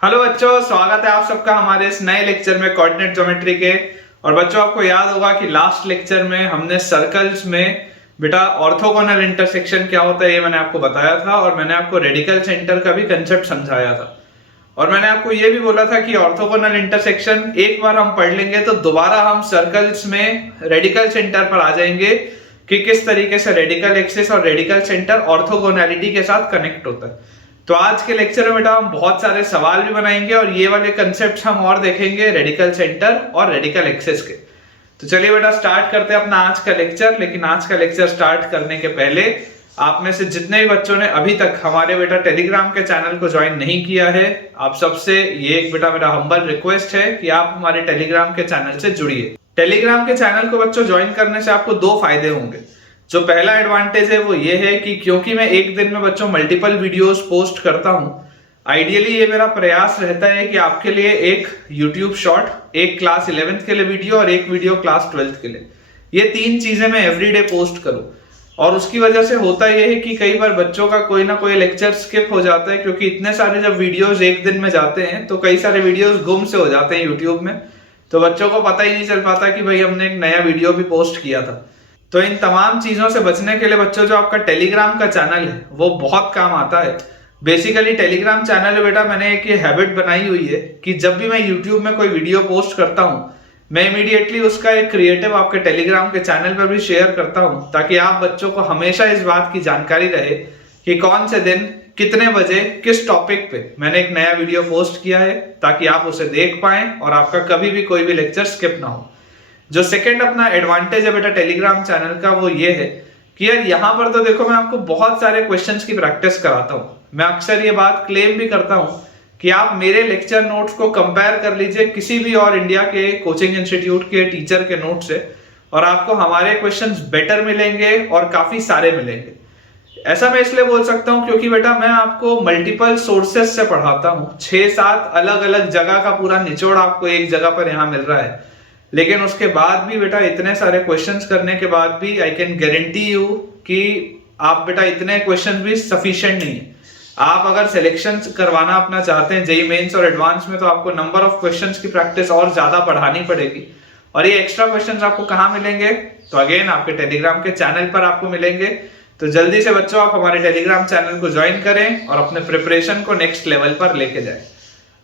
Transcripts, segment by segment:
Hello बच्चों, स्वागत है आप सबका हमारे इस नए लेक्चर में कोऑर्डिनेट ज्योमेट्री के। और बच्चों, आपको याद होगा कि लास्ट लेक्चर में हमने सर्कल्स में बेटा ऑर्थोगोनल इंटरसेक्शन क्या होता है ये मैंने आपको बताया था, और मैंने आपको रेडिकल सेंटर का भी कंसेप्ट समझाया था। और मैंने आपको ये भी बोला था कि ऑर्थोगोनल इंटरसेक्शन एक बार हम पढ़ लेंगे तो दोबारा हम सर्कल्स में रेडिकल सेंटर पर आ जाएंगे कि किस तरीके से रेडिकल एक्सिस और रेडिकल सेंटर ऑर्थोगोनैलिटी के साथ कनेक्ट होता है। तो आज के लेक्चर में बेटा हम बहुत सारे सवाल भी बनाएंगे और ये वाले कंसेप्ट हम और देखेंगे रेडिकल सेंटर और रेडिकल एक्सिस के। तो चलिए बेटा स्टार्ट करते हैं अपना आज का लेक्चर। लेकिन आज का लेक्चर स्टार्ट करने के पहले आप में से जितने भी बच्चों ने अभी तक हमारे बेटा टेलीग्राम के चैनल को ज्वाइन नहीं किया है, आप सबसे ये एक बेटा मेरा हम्बल रिक्वेस्ट है कि आप हमारे टेलीग्राम के चैनल से जुड़िए। टेलीग्राम के चैनल को बच्चों ज्वाइन करने से आपको दो फायदे होंगे। जो पहला एडवांटेज है वो ये है कि क्योंकि मैं एक दिन में बच्चों मल्टीपल वीडियोस पोस्ट करता हूं, आइडियली ये मेरा प्रयास रहता है कि आपके लिए एक यूट्यूब शॉर्ट, एक क्लास 11th के लिए वीडियो और एक वीडियो क्लास 12th के लिए, ये तीन चीजें मैं एवरीडे पोस्ट करूं। और उसकी वजह से होता यह है कि कई बार बच्चों का कोई ना कोई लेक्चर स्किप हो जाता है, क्योंकि इतने सारे जब वीडियोस एक दिन में जाते हैं तो कई सारे वीडियोस गुम से हो जाते हैं यूट्यूब में। तो बच्चों को पता ही नहीं चल पाता कि भाई हमने एक नया वीडियो भी पोस्ट किया था। तो इन तमाम चीजों से बचने के लिए बच्चों जो आपका टेलीग्राम का चैनल है वो बहुत काम आता है। बेसिकली टेलीग्राम चैनल में बेटा मैंने एक ये हैबिट बनाई हुई है कि जब भी मैं यूट्यूब में कोई वीडियो पोस्ट करता हूँ, मैं इमीडिएटली उसका एक क्रिएटिव आपके टेलीग्राम के चैनल पर भी शेयर करता हूँ, ताकि आप बच्चों को हमेशा इस बात की जानकारी रहे कि कौन से दिन कितने बजे किस टॉपिक पे मैंने एक नया वीडियो पोस्ट किया है, ताकि आप उसे देख पाएं और आपका कभी भी कोई भी लेक्चर स्किप ना हो। जो सेकंड अपना एडवांटेज है बेटा टेलीग्राम चैनल का वो ये है कि यार यहाँ पर तो देखो मैं आपको बहुत सारे क्वेश्चंस की प्रैक्टिस कराता हूँ। मैं अक्सर ये बात क्लेम भी करता हूँ कि आप मेरे लेक्चर नोट्स को कंपेयर कर लीजिए किसी भी और इंडिया के कोचिंग इंस्टीट्यूट के टीचर के नोट से, और आपको हमारे क्वेश्चंस बेटर मिलेंगे और काफी सारे मिलेंगे। ऐसा मैं इसलिए बोल सकता हूँ क्योंकि बेटा मैं आपको मल्टीपल सोर्सेस से पढ़ाता हूँ। 6-7 अलग अलग जगह का पूरा निचोड़ आपको एक जगह पर यहाँ मिल रहा है। लेकिन उसके बाद भी बेटा इतने सारे क्वेश्चंस करने के बाद भी आई कैन गारंटी यू कि आप बेटा इतने क्वेश्चंस भी सफिशिएंट नहीं है। आप अगर सिलेक्शन करवाना अपना चाहते हैं जेईई मेंस और एडवांस में, तो आपको नंबर ऑफ क्वेश्चंस की प्रैक्टिस और ज्यादा बढ़ानी पड़ेगी। और ये एक्स्ट्रा क्वेश्चंस आपको कहाँ मिलेंगे? तो अगेन आपके टेलीग्राम के चैनल पर आपको मिलेंगे। तो जल्दी से बच्चों आप हमारे टेलीग्राम चैनल को ज्वाइन करें और अपने प्रिपरेशन को नेक्स्ट लेवल पर लेके जाएं।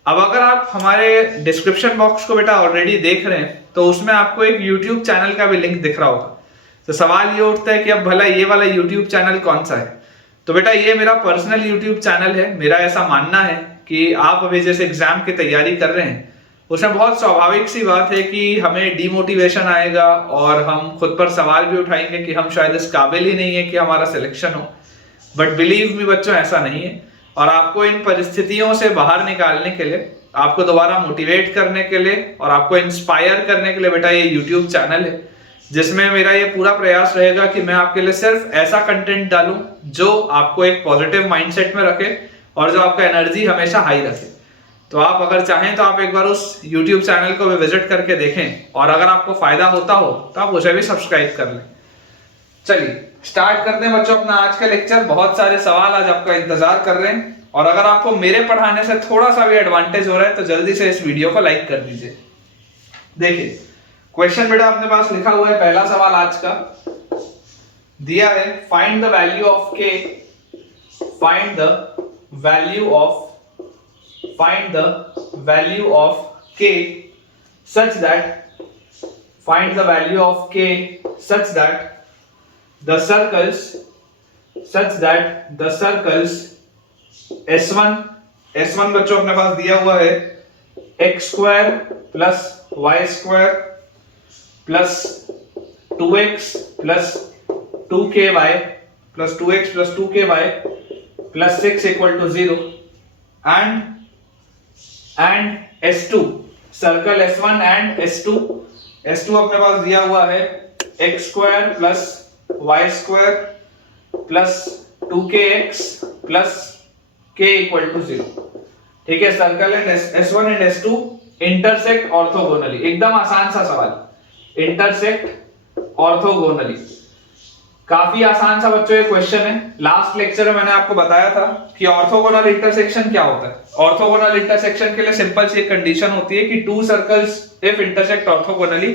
अब अगर आप हमारे डिस्क्रिप्शन बॉक्स को बेटा ऑलरेडी देख रहे हैं तो उसमें आपको एक यूट्यूब चैनल का भी लिंक दिख रहा होगा। तो सवाल ये उठता है कि अब भला ये वाला यूट्यूब चैनल कौन सा है? तो बेटा ये मेरा पर्सनल यूट्यूब चैनल है। मेरा ऐसा मानना है कि आप अभी जैसे एग्जाम की तैयारी कर रहे हैं, उसमें बहुत स्वाभाविक सी बात है कि हमें डिमोटिवेशन आएगा और हम खुद पर सवाल भी उठाएंगे कि हम शायद इस काबिल ही नहीं है कि हमारा सिलेक्शन हो। बट बिलीव मी बच्चों, ऐसा नहीं है। और आपको इन परिस्थितियों से बाहर निकालने के लिए, आपको दोबारा मोटिवेट करने के लिए और आपको इंस्पायर करने के लिए बेटा ये यूट्यूब चैनल है, जिसमें मेरा ये पूरा प्रयास रहेगा कि मैं आपके लिए सिर्फ ऐसा कंटेंट डालूं जो आपको एक पॉजिटिव माइंडसेट में रखे और जो आपका एनर्जी हमेशा हाई रखे। तो आप अगर चाहें तो आप एक बार उस यूट्यूब चैनल को भी विजिट करके देखें, और अगर आपको फायदा होता हो तो आप उसे भी सब्सक्राइब कर लें। चलिए स्टार्ट करते हैं बच्चों अपना आज का लेक्चर। बहुत सारे सवाल आज आपका इंतजार कर रहे हैं, और अगर आपको मेरे पढ़ाने से थोड़ा सा भी एडवांटेज हो रहा है तो जल्दी से इस वीडियो को लाइक कर दीजिए। देखिए क्वेश्चन बेटा अपने पास लिखा हुआ है। पहला सवाल आज का दिया है, फाइंड द वैल्यू ऑफ के, फाइंड द वैल्यू ऑफ के such that, find the value of के such that the circles S1 बच्चों अपने पास दिया हुआ है x² plus y² plus 2x plus 2ky plus 2x plus 2ky plus 6 equal to 0 and S2, circle S1 and S2 अपने पास दिया हुआ है x² plus y² plus 2kx plus k equal to 0। ठीक है, circle and S1 and S2 intersect orthogonally. एकदम आसान सा सवाल, इंटरसेक्ट ऑर्थोगोनली। काफी आसान सा बच्चों ये क्वेश्चन है। लास्ट लेक्चर में मैंने आपको बताया था कि ऑर्थोगोनल इंटरसेक्शन क्या होता है। ऑर्थोगोनल इंटरसेक्शन के लिए सिंपल सी एक कंडीशन होती है कि two circles if intersect orthogonally,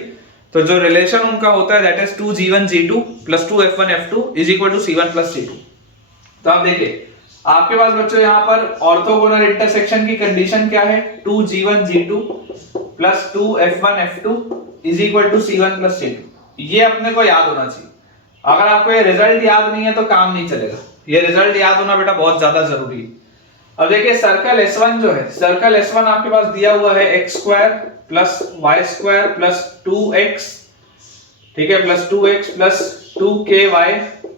तो जो रिलेशन उनका होता है that is 2g1 g2 plus 2f1 f2 is equal to c1 plus c2। तो आप देखिए आपके पास बच्चों यहाँ पर ऑर्थोगोनल इंटरसेक्शन की कंडीशन क्या है, 2g1 g2 plus 2f1 f2 is equal to c1 plus c2। ये अपने को याद होना चाहिए। अगर आपको ये रिजल्ट याद नहीं है तो काम नहीं चलेगा। ये रिजल्ट याद होना बेटा बहुत ज्यादा जरूरी है। अब देखिए सर्कल S1 जो है, सर्कल S1 आपके पास दिया हुआ है x square plus y square plus 2x, ठीक है, plus 2x plus 2ky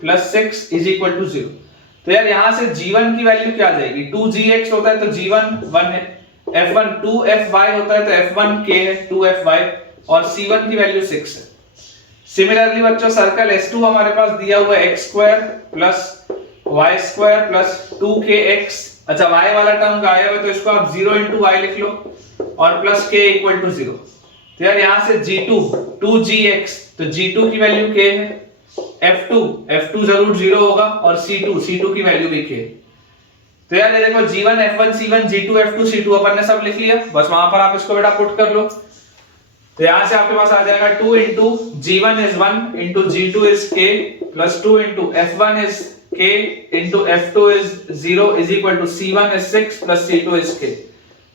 plus 6 is equal to 0। तो यार यहां से g1 की वैल्यू क्या आ जाएगी, 2gx होता है तो g1 1 है, f1 2fy होता है तो f1 k है 2fy, और c1 की वैल्यू 6 है। सिमिलरली बच्चों सर्कल S2 हमारे पास दिया हुआ है x square plus y square plus 2kx, अच्छा y वाला टर्म गायब है तो इसको आप 0 into y लिख लो, और प्लस k इक्वल टू 0। तो यार यहां से g2 2gx, तो g2 की वैल्यू k है, f2 जरूर 0 होगा, और c2 की वैल्यू भी k। तो यार ये देखो g1 f1 c1 g2 f2 c2 अपन ने सब लिख लिया, बस वहां पर आप इसको बेटा पुट कर लो। तो यहां से आपके पास आ जाएगा 2 into g1 is 1 into g2 is k plus 2 into f1 is k into f2 is 0 is equal to c1 is 6 plus c2 is k।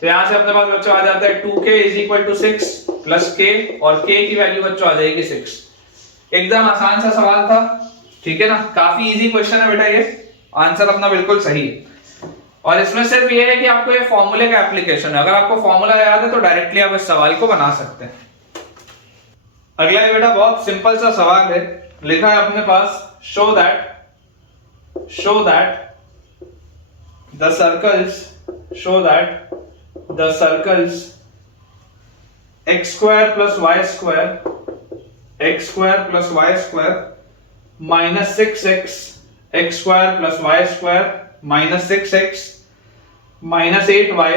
तो यहां से अपने पास बच्चों आ जाता है 2k is equal to 6 plus k, और k की value बच्चों आ जाएगी 6। एकदम आसान सा सवाल था, ठीक है ना, काफी इजी क्वेश्चन है बेटा, ये आंसर अपना बिल्कुल सही है। और इसमें सिर्फ ये है कि आपको ये फॉर्मूले का एप्लीकेशन है, अगर आपको फॉर्मूला याद है तो डायरेक्टली आप इस सवाल को बना सकते हैं। अगला है बेटा बहुत सिंपल सा सवाल है, लिखा है अपने पास show that the circles x square plus y square minus 6x x square plus y square minus 6x minus 8y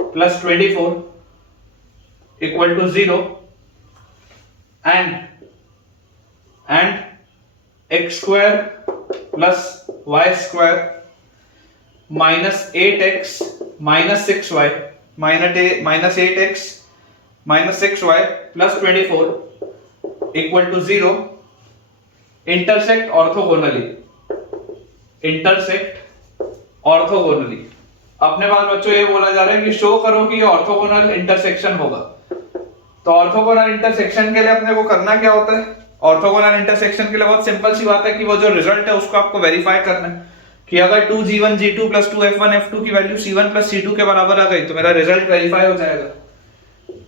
plus 24 equal to 0 and x square plus y square minus 8x minus 6y minus 8x minus 6y plus 24 equal to 0 intersect orthogonally। अपने पास बच्चों ये बोला जा रहा है कि show करो कि ये ऑर्थोगोनल इंटरसेक्शन होगा। तो ऑर्थोगोनल इंटरसेक्शन के लिए अपने को करना क्या होता है, ऑर्थोगोनल इंटरसेक्शन के लिए बहुत सिंपल सी बात है कि वो जो रिजल्ट है उसको आपको वेरीफाई करना है कि अगर 2g1 g2 plus 2f1 f2 की वैल्यू c1 प्लस c2 के बराबर आ गई तो मेरा रिजल्ट वेरीफाई हो जाएगा।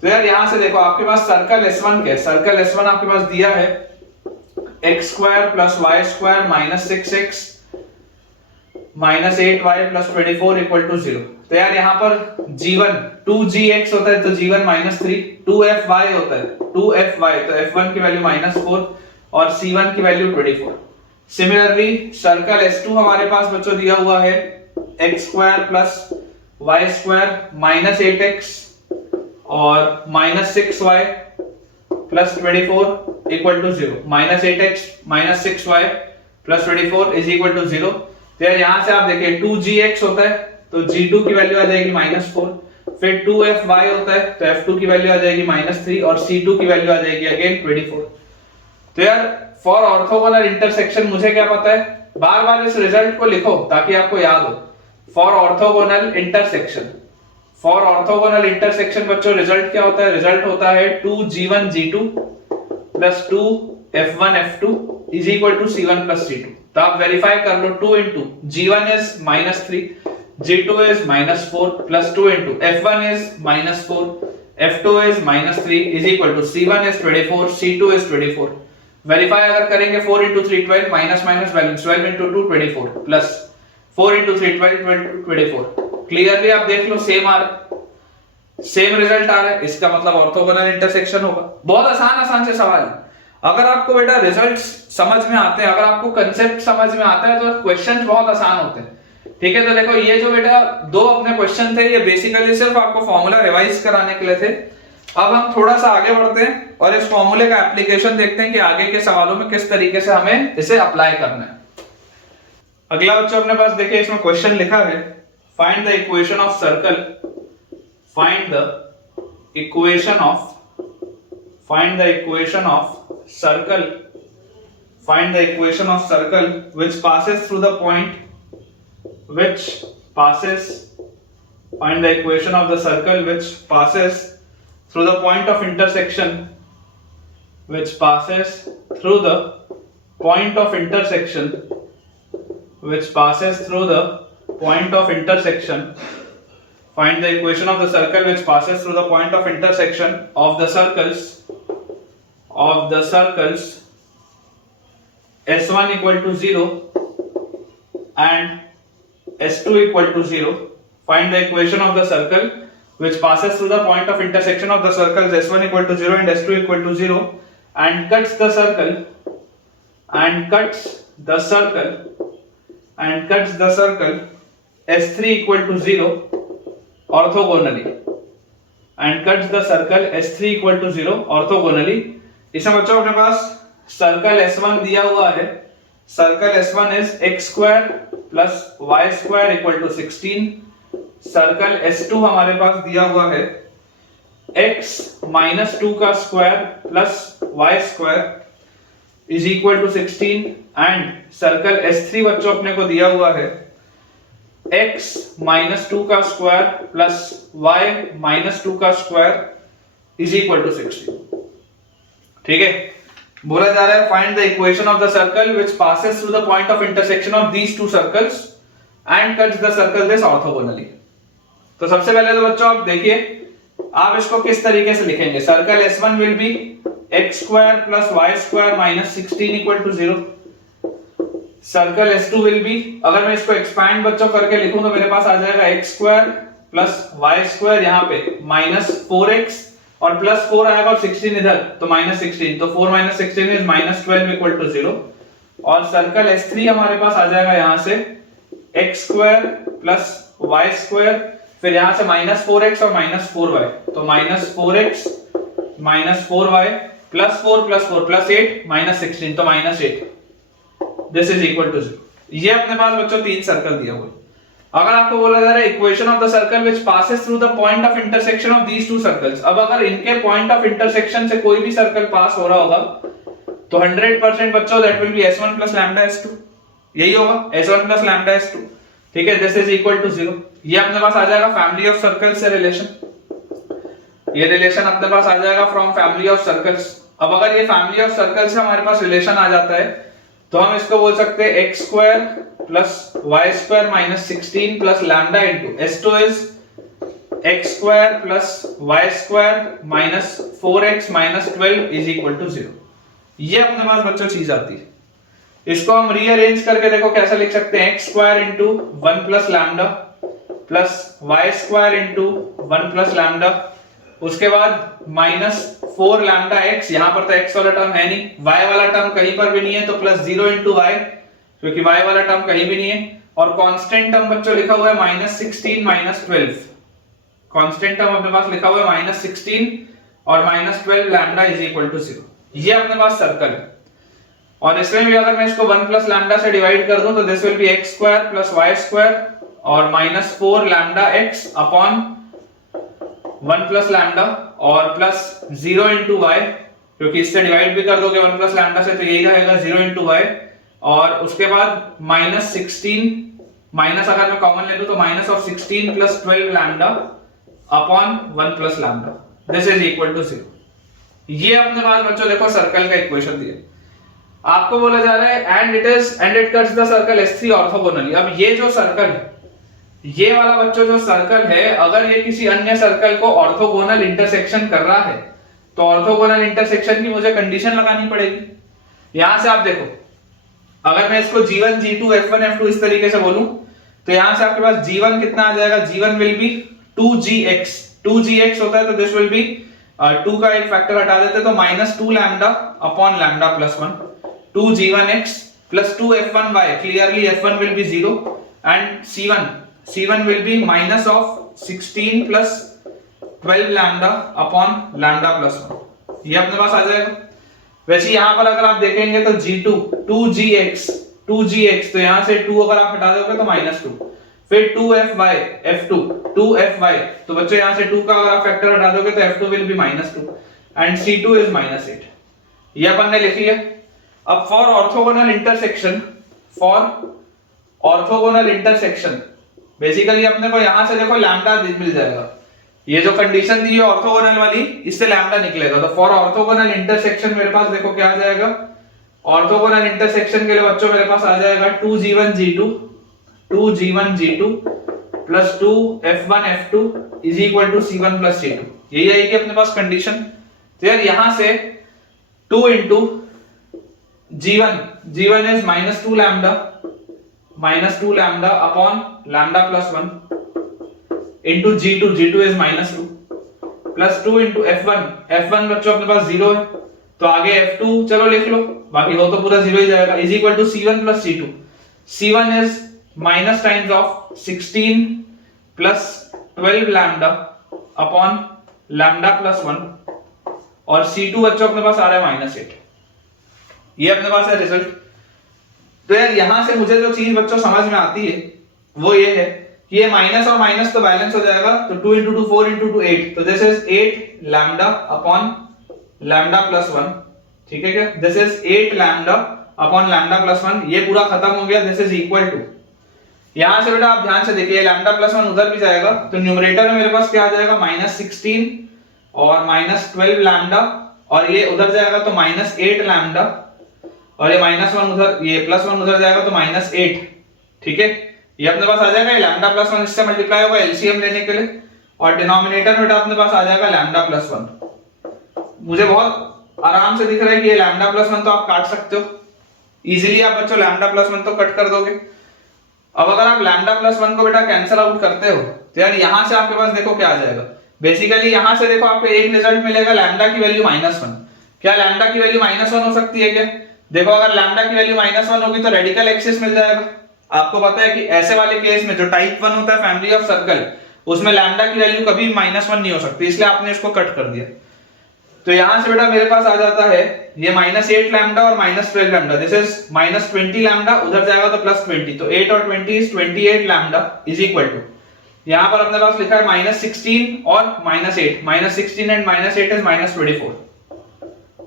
तो यार यहां से देखो आपके पास सर्कल S1 के, सर्कल S1 आपके पास दिया है x square plus y square minus 6x minus 8y plus 24 equal to 0। तो यार यहाँ पर g1 2gx होता है तो g1 माइनस 3, 2fy होता है 2fy तो f1 की वैल्यू माइनस 4 और c1 की वैल्यू 24। सिमिलरली सर्कल S2 हमारे पास बच्चों दिया हुआ है x square plus y square minus 8x और minus 6y plus 24 equal to 0, minus 8x minus 6y plus 24 is equal to 0। तो यार यहां से आप देखिए 2gx होता है तो g2 की वैल्यू आ जाएगी माइनस 4, फिर 2fy होता है तो f2 की वैल्यू आ जाएगी माइनस 3 और c2 की वैल्यू आ जाएगी अगेन 24। तो यार फॉर ऑर्थोगोनल इंटरसेक्शन मुझे क्या पता है, बार बार इस रिजल्ट को लिखो ताकि आपको याद हो। फॉर ऑर्थोगोनल इंटरसेक्शन बच्चों रिजल्ट क्या होता है, रिजल्ट होता है 2g1 g2 plus 2f1 f2 is equal to c1 plus c2। तो आप वेरीफाई कर लो, 2 into g1 is minus 3, g2 is minus 4 plus 2 into f1 is minus 4, f2 is minus 3 is equal to c1 is 24, c2 is 24। Verify अगर करेंगे 4 into 3 12 minus minus balance 12 into 2 24 plus 4 into 3 12 24। Clearly आप देख लो same result आ रहा है, इसका मतलब orthogonal intersection होगा। बहुत आसान से सवाल है। अगर आपको बेटा रिजल्ट्स समझ में आते हैं, अगर आपको कंसेप्ट समझ में आता है तो क्वेश्चंस बहुत आसान होते हैं। ठीक है, तो देखो ये जो बेटा दो अपने क्वेश्चन थे ये बेसिकली सिर्फ आपको फॉर्मूला रिवाइज कराने के लिए थे। अब हम थोड़ा सा आगे बढ़ते हैं और इस फॉर्मूले का एप्लीकेशन देखते हैं कि आगे के सवालों में किस तरीके से हमें इसे अप्लाई करना है। अगला बच्चों अपने पास देखिए, इसमें क्वेश्चन लिखा है find the equation of circle, find the equation of circle, find the equation of circle which passes through the point, find the equation of the circle which passes through the point of intersection, find the equation of the circle which passes through the point of intersection of the circles S1 equal to 0 and S2 equal to 0. Find the equation of the circle which passes through the point of intersection of the circles S1 equal to 0 and S2 equal to 0 and cuts the circle S3 equal to 0 orthogonally, and cuts the circle S3 equal to 0 orthogonally. इसमें बच्चों अपने पास circle S1 दिया हुआ है, circle S1 is x square plus y square equal to 16, circle S2 हमारे पास दिया हुआ है x माइनस 2 का square plus y square is equal to 16 and circle S3 बच्चों अपने को दिया हुआ है x माइनस 2 का स्क्वायर प्लस y माइनस 2 का स्क्वायर इज इक्वल टू 16। ठीक है, बोला जा रहा है find the equation of the circle which passes through the point of intersection of these two circles and cuts the circle this orthogonally. तो सबसे पहले तो बच्चों आप देखिए, आप इसको किस तरीके से लिखेंगे। Circle S1 will be x square plus y square minus 16 equal to 0। Circle S2 will be, अगर मैं इसको एक्सपैंड बच्चों करके लिखूं तो मेरे पास आ जाएगा x square plus y square यहाँ पे माइनस 4x और प्लस 4 आएगा और 16 इधर तो माइनस 16, तो 4 minus 16 is minus 12 equal to 0। और सर्कल S3 हमारे पास आ जाएगा यहाँ से x square plus y square, फिर यहाँ से माइनस 4x और माइनस 4y, तो minus 4x minus 4y plus 4 plus 4 plus 8 minus 16, तो minus 8। This is equal to 0। ये अपने पास बच्चों 3 सर्कल दिया हुआ है। अगर आपको बोला जा रहा है equation of the circle which passes through the point of intersection of these two circles, अब अगर इनके पॉइंट ऑफ इंटरसेक्शन से कोई भी सर्कल पास हो रहा होगा तो 100% बच्चों that will B S1 plus lambda S2, यही होगा S1 प्लस लैम्डा S2। ठीक है, दिस इज इक्वल टू 0। ये अपने पास आ जाएगा फैमिली ऑफ सर्कल्स से रिलेशन, ये रिलेशन अपने पास आ जाएगा फ्रॉम फैमिली ऑफ सर्कल्स। अब अगर ये फैमिली ऑफ सर्कल्स से हमारे पास रिलेशन आ जाता है तो हम इसको बोल सकते हैं x square plus y square minus 16 plus lambda into S2 is x square plus y square minus 4x minus 12 is equal to 0। ये अपने पास बच्चों चीज आती है। इसको हम रीअरेंज करके देखो कैसे लिख सकते हैं, x square into 1 plus lambda plus y square into 1 plus lambda, उसके बाद माइनस 4 लैम्डा x, यहां पर तो x वाला टर्म है नहीं, y वाला टर्म कहीं पर भी नहीं है, तो प्लस 0 इंटू y, क्योंकि y वाला टर्म कहीं भी नहीं है, और कांस्टेंट टर्म बच्चों लिखा हुआ है माइनस 16 माइनस 12, कांस्टेंट टर्म अपने पास लिखा हुआ है माइनस 16 और minus 12 lambda is equal to 0। ये अपने पास सर्कल है, और इसमें भी अगर मैं इसको 1 प्लस लैम्डा से डिवाइड कर दूं तो this will be x square plus y square और minus 4 lambda x upon 1 plus lambda और प्लस 0 इंटू वाई, क्योंकि इससे डिवाइड भी कर दोगे 1 प्लस लैम्डा से तो यही रहेगा 0 इंटू वाई, और उसके बाद माइनस 16, माइनस अगर मैं कॉमन ले लूं तो minus of 16 plus 12 lambda upon 1 plus lambda, this is equal to 0। ये अपने पास बच्चों देखो सर्कल का इक्वेशन दिया, आपको बोला जा रहा है and it cuts the circle S3 orthogonally. अब ये जो सर्कल है, ये वाला बच्चों जो सर्कल है, अगर ये किसी अन्य सर्कल को ऑर्थोगोनल इंटरसेक्शन कर रहा है तो ऑर्थोगोनल इंटरसेक्शन की मुझे कंडीशन लगानी पड़ेगी। यहां से आप देखो, अगर मैं इसको G1 G2 F1 F2 इस तरीके से बोलूं तो यहां से आपके पास G1 कितना आ जाएगा, G1 will be 2gx, 2gx होता है तो दिस विल बी 2 का एक फैक्टर हटा देते तो minus 2 lambda upon lambda plus 1, 2g1x plus 2f1y, clearly f1 will be 0 and c1 will be minus of 16 plus 12 lambda upon lambda plus 1, ये अपने पास आ जाएगा। वैसे यहां पर अगर आप देखेंगे तो G2 2gx, तो यहां से 2 अगर आप हटा दोगे तो -2, फिर 2fy f2 2fy, तो बच्चों यहां से 2 का अगर आप फैक्टर हटा दोगे तो f2 will be -2 and C2 is -8, ये अपन ने लिख लिया। अब फॉर ऑर्थोगोनल इंटरसेक्शन बेसिकली अपने को यहां से देखो लैम्डा मिल जाएगा, ये जो कंडीशन दी है ऑर्थोगोनल वाली, इससे लैम्डा निकलेगा। तो फॉर ऑर्थोगोनल इंटरसेक्शन मेरे पास देखो क्या आ जाएगा, ऑर्थोगोनल इंटरसेक्शन के लिए बच्चों मेरे पास आ जाएगा 2g1g2 plus 2f1f2 is equal to c1 plus c2, यही आएगी अपने पास कंडीशन। तो यार यहां से 2 into g1 is -2 lambda upon lambda plus 1 into g2 is -2 plus 2 into f1 बच्चों अपने पास 0 है, तो आगे f2 चलो लिख लो, बाकी हो तो पूरा 0 ही जाएगा, is equal to c1 plus c2। c1 is minus times of 16 plus 12 lambda upon lambda plus 1, और c2 बच्चों अपने पास आ रहा है -8, ये अपने पास है रिजल्ट। तो यार यहां से मुझे जो चीज बच्चों समझ में आती है वो ये है कि ये माइनस और माइनस तो बैलेंस हो जाएगा, तो 2 into 2 4 into 2 8, तो this is 8 lambda upon lambda plus 1, ठीक है क्या, this is 8 lambda upon lambda plus 1, ये पूरा खत्म हो गया, दिस इज इक्वल टू, यहां से बेटा आप ध्यान से देखिए लैम्डा प्लस 1 उधर भी जाएगा, तो न्यूमरेटर में मेरे पास क्या आ जाएगा -16 और -12 लैम्डा, और ये उधर जाएगा तो -8 लैम्डा, और ये -1 उधर, ये +1 उधर जाएगा तो -8, ठीक है, ये अपने पास आ जाएगा, ये लैम्डा प्लस 1 इससे मल्टीप्लाई होगा एलसीएम लेने के लिए, और डिनोमिनेटर में अपने पास आ जाएगा लैम्डा प्लस 1। मुझे बहुत आराम से दिख रहा है कि ये लैम्डा प्लस 1 तो आप काट सकते हो इजीली, आप बच्चों लैम्डा प्लस 1 तो कट कर दोगे। अब अगर आप लैम्डा प्लस 1 को बेटा कैंसिल आउट करते हो तो यार यहां से आपके पास देखो क्या आ जाएगा, बेसिकली यहां से देखो आपको एक रिजल्ट मिलेगा, लैम्डा की वैल्यू -1। क्या लैम्डा की वैल्यू -1 हो सकती है क्या? देखो अगर लैम्डा की वैल्यू -1 होगी तो रेडिकल एक्सिस मिल जाएगा। आपको पता है कि ऐसे वाले केस में जो टाइप 1 होता है फैमिली ऑफ सर्कल, उसमें लैम्डा की वैल्यू कभी -1 नहीं हो सकती, इसलिए आपने इसको कट कर दिया। तो यहां से बेटा मेरे पास आ जाता है ये -8 लैम्डा और -12 लैम्डा, दिस इज -20 लैम्डा, उधर जाएगा तो +20, तो 8 और 20 is 28 lambda is equal to, यहां पर अपने पास लिखा है -16 और -8, -16 एंड -8 इज -24।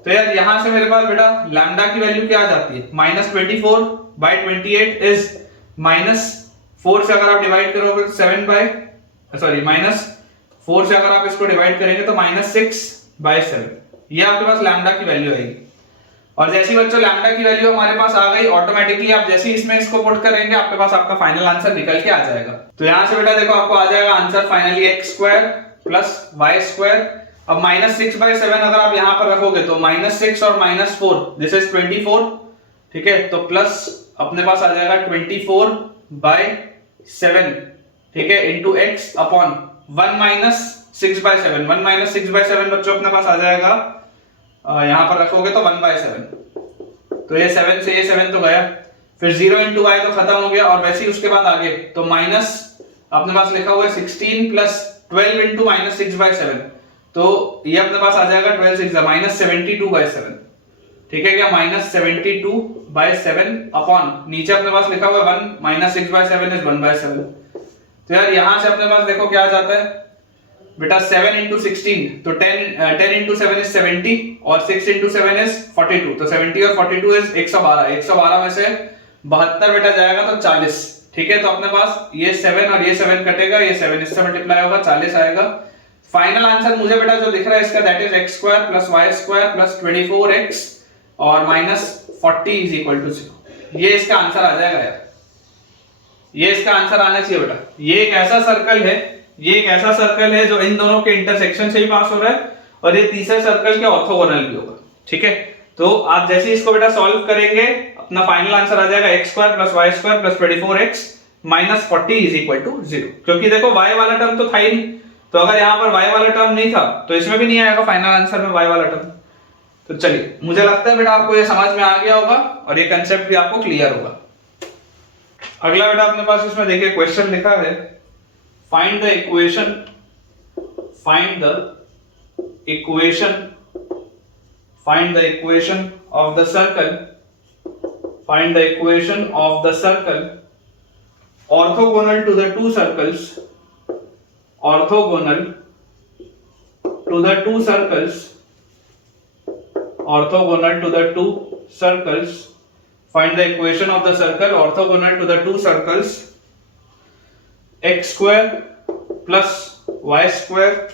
तो यार यहां से मेरे पास बेटा लैम्डा की वैल्यू क्या आ जाती है, -24 बाय 28 इज -4 से अगर आप डिवाइड करोगे तो 7 बाय -4 से अगर आप इसको डिवाइड करेंगे तो -6/7, ये आपके पास लैम्डा की वैल्यू आएगी। और जैसे ही बच्चों लैम्डा की वैल्यू हमारे पास आ गई, ऑटोमेटिकली आप जैसे ही इसमें इसको पुट करेंगे आपके पास आपका फाइनल आंसर निकल के आ जाएगा। तो यहां से बेटा देखो आपको आ जाएगा आंसर फाइनली x² + y²। अब -6/7 अगर आप यहां पर रखोगे तो -6 और -4 दिस इज 24, ठीक है, तो प्लस अपने पास आ जाएगा 24/7, ठीक है, इनटू x अपॉन 1 - 6/7, 1 - 6/7 बच्चों अपने पास आ जाएगा, यहां पर रखोगे तो 1/7, तो ये 7 से ये 7 तो गया, फिर 0 × y तो खत्म हो गया, और वैसे ही उसके बाद आगे तो माइनस अपने पास लिखा हुआ है 16 + 12 × -6/7, तो ये अपने पास आ जाएगा 12 6 -72/7, ठीक है क्या, -72/7 अपॉन नीचे अपने पास लिखा हुआ है 1 - 6/7 इज 1/7। तो यार यहां से अपने पास देखो क्या आ जाता है बेटा, 7 × 16, तो 10 × 7 इज 70, और 6 × 7 इज 42, तो 70 और 42 इज 112, 112 में से 72 बेटा जाएगा तो 40, ठीक है, तो अपने पास ये 7 और ये 7 कटेगा, ये 7 इससे मल्टीप्लाई होगा, 40 आएगा। फाइनल आंसर मुझे बेटा जो दिख रहा है इसका that is x² + y² + 24x और -40 इज इक्वल टू 0, ये इसका आंसर आ जाएगा यार, ये इसका आंसर आना चाहिए बेटा। ये एक ऐसा सर्कल है जो इन दोनों के इंटरसेक्शन से ही पास हो रहा है, और ये तीसरे सर्कल के ऑर्थोगोनल भी होगा, ठीक है। तो आप जैसे ही इसको बेटा सॉल्व करेंगे अपना फाइनल आंसर आ जाएगा x² + y² + 24x -40 is equal to 0, क्योंकि देखो y वाला टर्म तो था ही नहीं, तो अगर यहाँ पर y वाला टर्म नहीं था तो इसमें भी नहीं आएगा फाइनल आंसर में y वाला टर्म। तो चलिए, मुझे लगता है बेटा आपको ये समझ में आ गया होगा और ये कंसेप्ट भी आपको क्लियर होगा। अगला बेटा अपने पास इसमें देखिए क्वेश्चन लिखा है, find the equation find the equation of the circle orthogonal to the two circles find the equation of the circle orthogonal to the two circles x square plus y square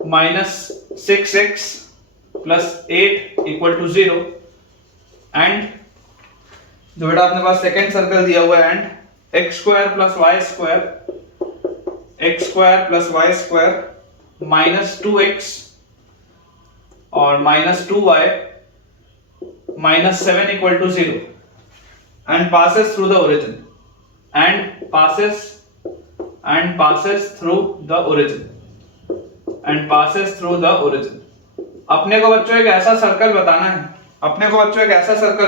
minus 6x plus 8 equal to 0 and जो बेटा अपने पास second circle दिया हुआ है and x square plus y square minus 2x और minus 2y minus 7 equal to 0 and passes through the origin अपने को बच्चों एक ऐसा सर्कल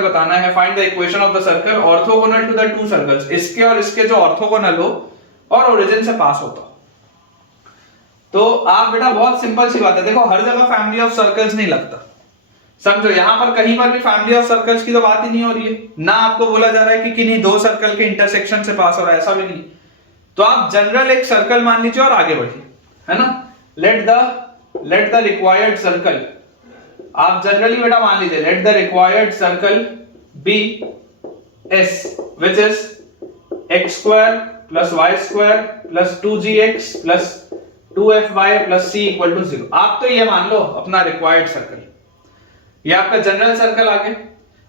बताना है find the equation of the circle orthogonal to the two circles इसके और इसके जो ऑर्थोगोनल हो और ओरिजिन से पास होता हो। तो आप बेटा बहुत सिंपल सी बात है, देखो हर जगह फैमिली ऑफ सर्कल्स नहीं लगता, समझो यहां पर कहीं पर भी फैमिली ऑफ सर्कल्स की तो बात ही नहीं हो रही है, ना आपको बोला जा रहा है कि किन्हीं दो सर्कल के इंटरसेक्शन से पास हो रहा है, ऐसा भी नहीं। तो आप जनरल एक सर्कल मान लीजिए और आगे बढ़िए, है ना। लेट द रिक्वायर्ड सर्कल, आप जनरली बेटा मान लीजिए let the required circle be S which is x square plus y square plus 2gx plus 2fy plus c equal to 0। आप तो ये मान लो अपना रिक्वायर्ड सर्कल, ये आपका जनरल सर्कल आ गया।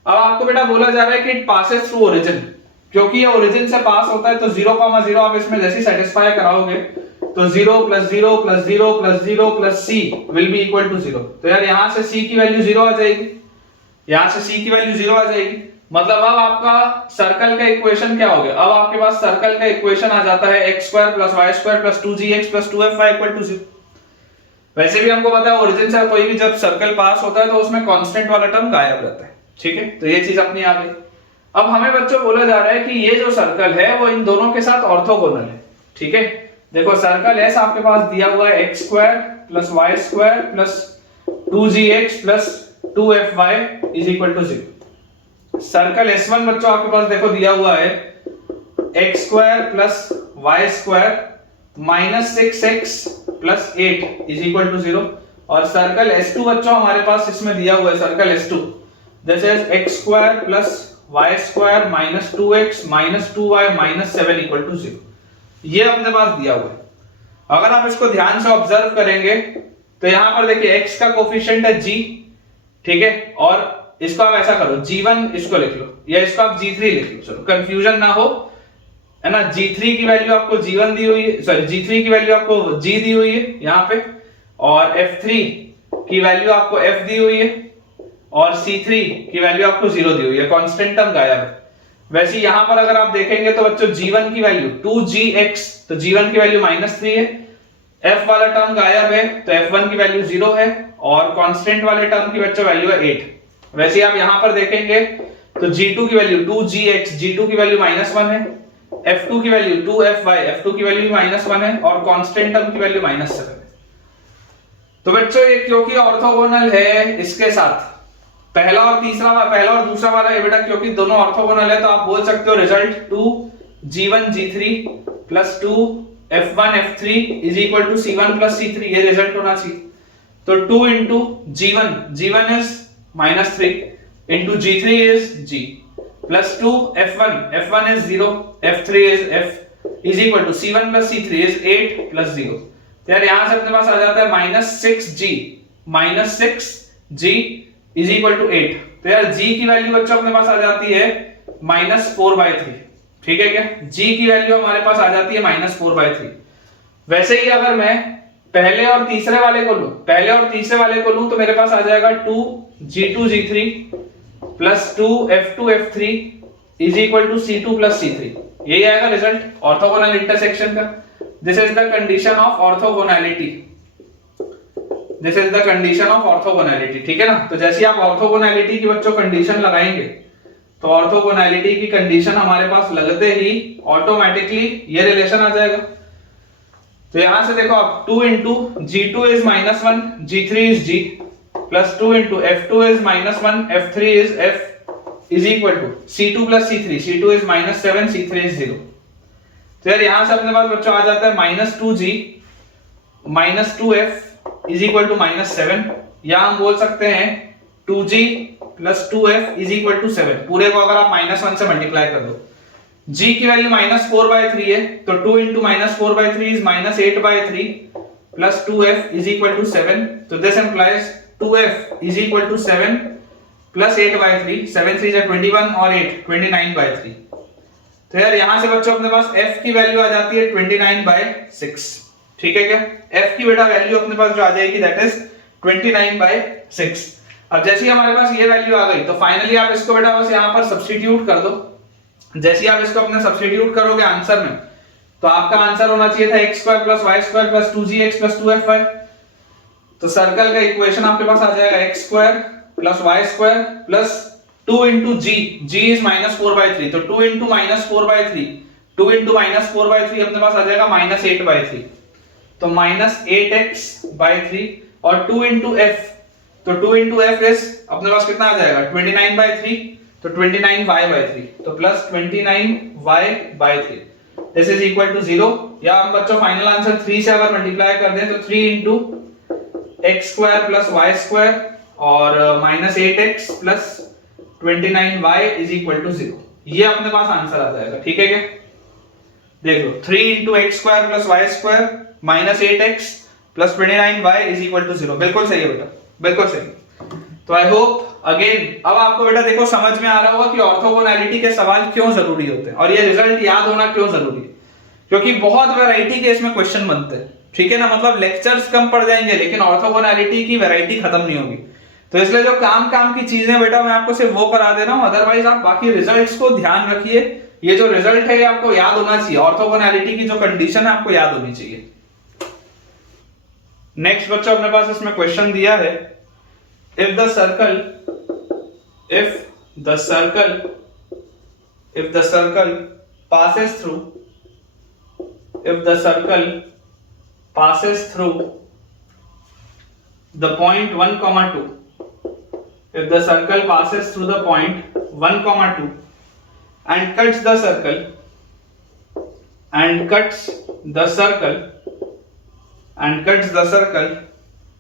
अब आपको बेटा बोला जा रहा है कि इट पासेस थ्रू ओरिजिन, क्योंकि ये ओरिजिन से पास होता है तो 0,0 आप इसमें जैसे सेटिस्फाई कराओगे तो 0 + 0 + 0 + 0 + c will be equal to 0। तो यार यहां से c की वैल्यू 0 आ जाएगी, मतलब अब आपका सर्कल का इक्वेशन क्या हो गया, अब आपके पास सर्कल का इक्वेशन आ जाता है x² + y² + 2gx + 2fy = 0। वैसे भी हमको पता है ओरिजिन से कोई भी जब सर्कल पास होता है तो उसमें कांस्टेंट वाला टर्म गायब रहता है, ठीक है। तो ये चीज अपनी आ गई। अब हमें बच्चों बोला जा रहा है कि ये जो सर्कल है वो इन दोनों के साथ ऑर्थोगोनल है, ठीक है। देखो सर्कल S आपके पास दिया हुआ है x² + y² + 2gx + 2fy = 0। Circle S1 बच्चों आपके पास देखो दिया हुआ है x² + y² minus 6x plus 8 is equal to 0। और सर्कल S2 बच्चों हमारे पास इसमें दिया हुआ है circle S2 this is x² + y² minus 2x minus 2y minus 7 equal to 0। ये अपने पास दिया हुआ है। अगर आप इसको ध्यान से ऑब्जर्व करेंगे तो यहां पर देखिए x का कोफिशिएंट है g, ठीक है, और इसको आप ऐसा करो g1 इसको लिख लो या इसको आप g3 लिख लो, चलो कंफ्यूजन ना हो, है ना। g3 की वैल्यू आपको g1 दी हुई है, सॉरी g3 की वैल्यू आपको g दी हुई है यहाँ पे, और f3 की वैल्यू आपको f दी हुई है, और c3 की वैल्यू आपको 0 दी हुई है, कांस्टेंट टर्म गायब है। वैसे यहाँ पर अगर आप देखेंगे तो बच्चों g1 की वैल्यू 2gx, तो g1 की वैल्यू -3 है, f वाला टर्म गायब है तो f1 की वैल्यू 0 है, और कांस्टेंट वाले टर्म की बच्चों वैल्यू है 8। वैसे आप यहाँ पर देखेंगे तो g2 की वैल्यू 2gx, g2 की वैल्यू -1 है, f2 की वैल्यू 2fy, f2 की वैल्यू -1 है, और कांस्टेंट टर्म की वैल्यू -7 है। तो बच्चों ये क्योंकि ऑर्थोगोनल है इसके साथ पहला और दूसरा वाला ये बेटा क्योंकि दोनों ऑर्थोगोनल है तो आप बोल सकते हो result 2g1 g3 + 2f1 f3 = c1 + c3, ये रिजल्ट होना चाहिए। तो 2 into g1 is -3 into g3 is g plus 2 f1 is 0, f3 is f = c1 + c3 is 8 + 0। तो यार यहां से अपने पास आ जाता है -6g = 8। तो यार g की वैल्यू बच्चों अपने पास आ जाती है -4/3, ठीक है क्या। g की वैल्यू हमारे पास आ जाती है -4/3। वैसे ही अगर मैं पहले और तीसरे वाले को लूं तो मेरे पास आ जाएगा 2g2 g3 plus 2f2 f3 = c2 + c3। यही आएगा रिजल्ट ऑर्थोगोनल इंटरसेक्शन का। This is the condition of orthogonality, ठीक है ना। तो जैसे आप ऑर्थोगोनैलिटी की बच्चों कंडीशन लगाएंगे तो ऑर्थोगोनैलिटी की कंडीशन हमारे पास लगते ही ऑटोमेटिकली ये रिलेशन आ जाएगा। तो यहां से देखो आप 2 into G2 is -1, G3 is G, plus 2 into F2 is -1, F3 is F is equal to C2 plus C3, C2 is -7, C3 is 0। तो यार यहां से अपने पास बच्चों आ जाता है -2G -2F is equal to -7, या हम बोल सकते हैं 2G plus 2F is equal to 7। पूरे को अगर आप -1 से मल्टीप्लाई कर दो, G की वैल्यू -4/3 है, तो 2 into -4/3 is -8/3 plus 2F is equal to 7। तो this implies 2F is equal to 7 plus 8/3, 7 3 जा 21 और 8 29/3। तो यार यहां से बच्चों अपने पास F की वैल्यू आ जाती है 29/6। ठीक है क्या? F की बेटा वैल्यू अपने पास जो आ जाएगी दैट इज 29/6। अब जैसे ही हमारे पास ये वैल्यू आ गई तो फाइनली आप इसको बेटा बस यहां पर सब्स्टिट्यूट कर दो। जैसे ही आप इसको अपने सब्स्टिट्यूट करोगे आंसर में, तो आपका आंसर होना चाहिए था x² + y² + 2gx + 2fy। तो सर्कल का इक्वेशन आपके पास आ जाएगा x² + y² plus 2 into G, G is -4/3, तो 2 into -4/3, 2 into -4/3 अपने पास आ जाएगा -8/3, तो -8x/3 और 2 into F, तो 2 into F is अपने पास कितना आ जाएगा 29/3, तो 29y/3, तो plus 29y/3, this is equal to 0। या हम बच्चों फाइनल आंसर 3 से अगर मल्टीप्लाई कर दें तो 3 into x² + y² और -8x plus 29y is equal to 0, ये अपने पास आंसर आ जाएगा। ठीक है क्या? देख लो 3 into x² + y² -8x plus 29y is equal to 0। बिल्कुल सही है बेटा, बिल्कुल सही। तो आई होप अगेन अब आपको बेटा देखो समझ में आ रहा होगा कि ऑर्थोगोनैलिटी के सवाल क्यों जरूरी होते हैं और ये रिजल्ट याद होना क्यों जरूरी है, क्योंकि बहुत वैरायटी के इसमें क्वेश्चन बनते हैं। ठीक है ना? मतलब लेक्चर्स कम पड़ जाएंगे लेकिन ऑर्थोगोनैलिटी की वैरायटी खत्म नहीं होगी। तो इसलिए जो काम की चीजें बेटा मैं आपको सिर्फ वो करा दे रहा हूं, अदरवाइज आप बाकी रिजल्ट्स को ध्यान रखिए। ये जो रिजल्ट है ये आपको याद होना चाहिए, ऑर्थोगोनैलिटी की जो कंडीशन है आपको याद होनी चाहिए। नेक्स्ट बच्चों अपने पास इसमें क्वेश्चन दिया है, if the circle passes through the point 1, 2, if the circle passes through the point 1, 2 and cuts the circle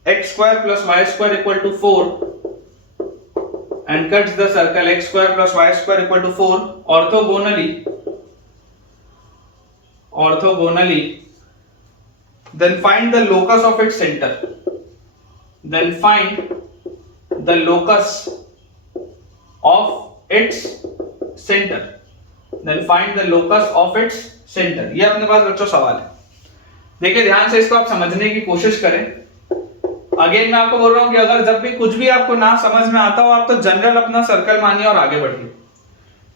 x² + y² equal to 4 and cuts the circle x² + y² equal to 4 orthogonally, then find the locus of its center. ये अपने पास बच्चों सवाल है। देखिए ध्यान से इसको आप समझने की कोशिश करें। अगेन मैं आपको बोल रहा हूं कि अगर जब भी कुछ भी आपको ना समझ में आता हो आप तो जनरल अपना सर्कल मानिए और आगे बढ़िए।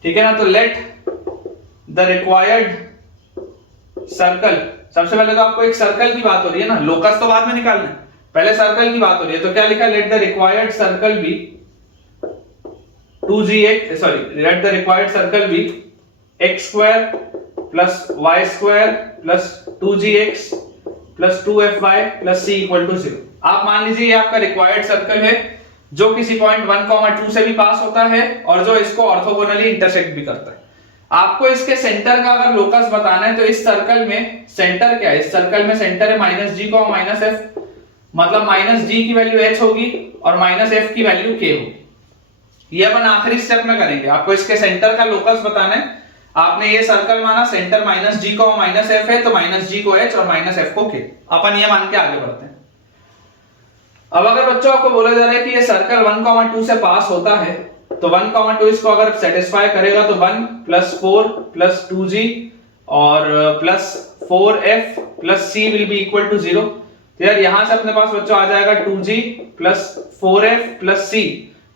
ठीक है ना? तो लेट द रिक्वायर्ड सर्कल, सबसे पहले तो आपको एक सर्कल की बात हो रही है ना, लोकस तो बाद में निकालना है, पहले सर्कल की बात हो रही है। तो क्या लिखा? Let the required circle be 2gx, sorry let the required circle be x² + y² + 2gx + 2fy + c = 0। आप मान लीजिए ये आपका रिक्वायर्ड सर्कल है जो किसी पॉइंट 1, 2 से भी पास होता है और जो इसको ऑर्थोगोनली इंटरसेक्ट भी करता है। आपको इसके सेंटर का अगर लोकस बताना है तो इस सर्कल में सेंटर क्या है? इस सर्कल में सेंटर है -g, -f, मतलब -g की वैल्यू h होगी और -f की वैल्यू k होगी। ये अपन आखिरी स्टेप में करेंगे। आपको इसके सेंटर का लोकस बताना है। आपने ये सर्कल माना, सेंटर -g, -f है, तो -g को h और -f को k, अपन ये मान के आगे बढ़ते हैं। अब अगर बच्चों आपको बोला जा रहा है कि ये सर्कल 1, 2 से पास होता है तो 1, 2 इसको अगर सेटिस्फाई करेगा तो 1 + 4 + 2g और +4f + c will be equal to 0। तो यार यहां से अपने पास बच्चों आ जाएगा 2g + 4f + c,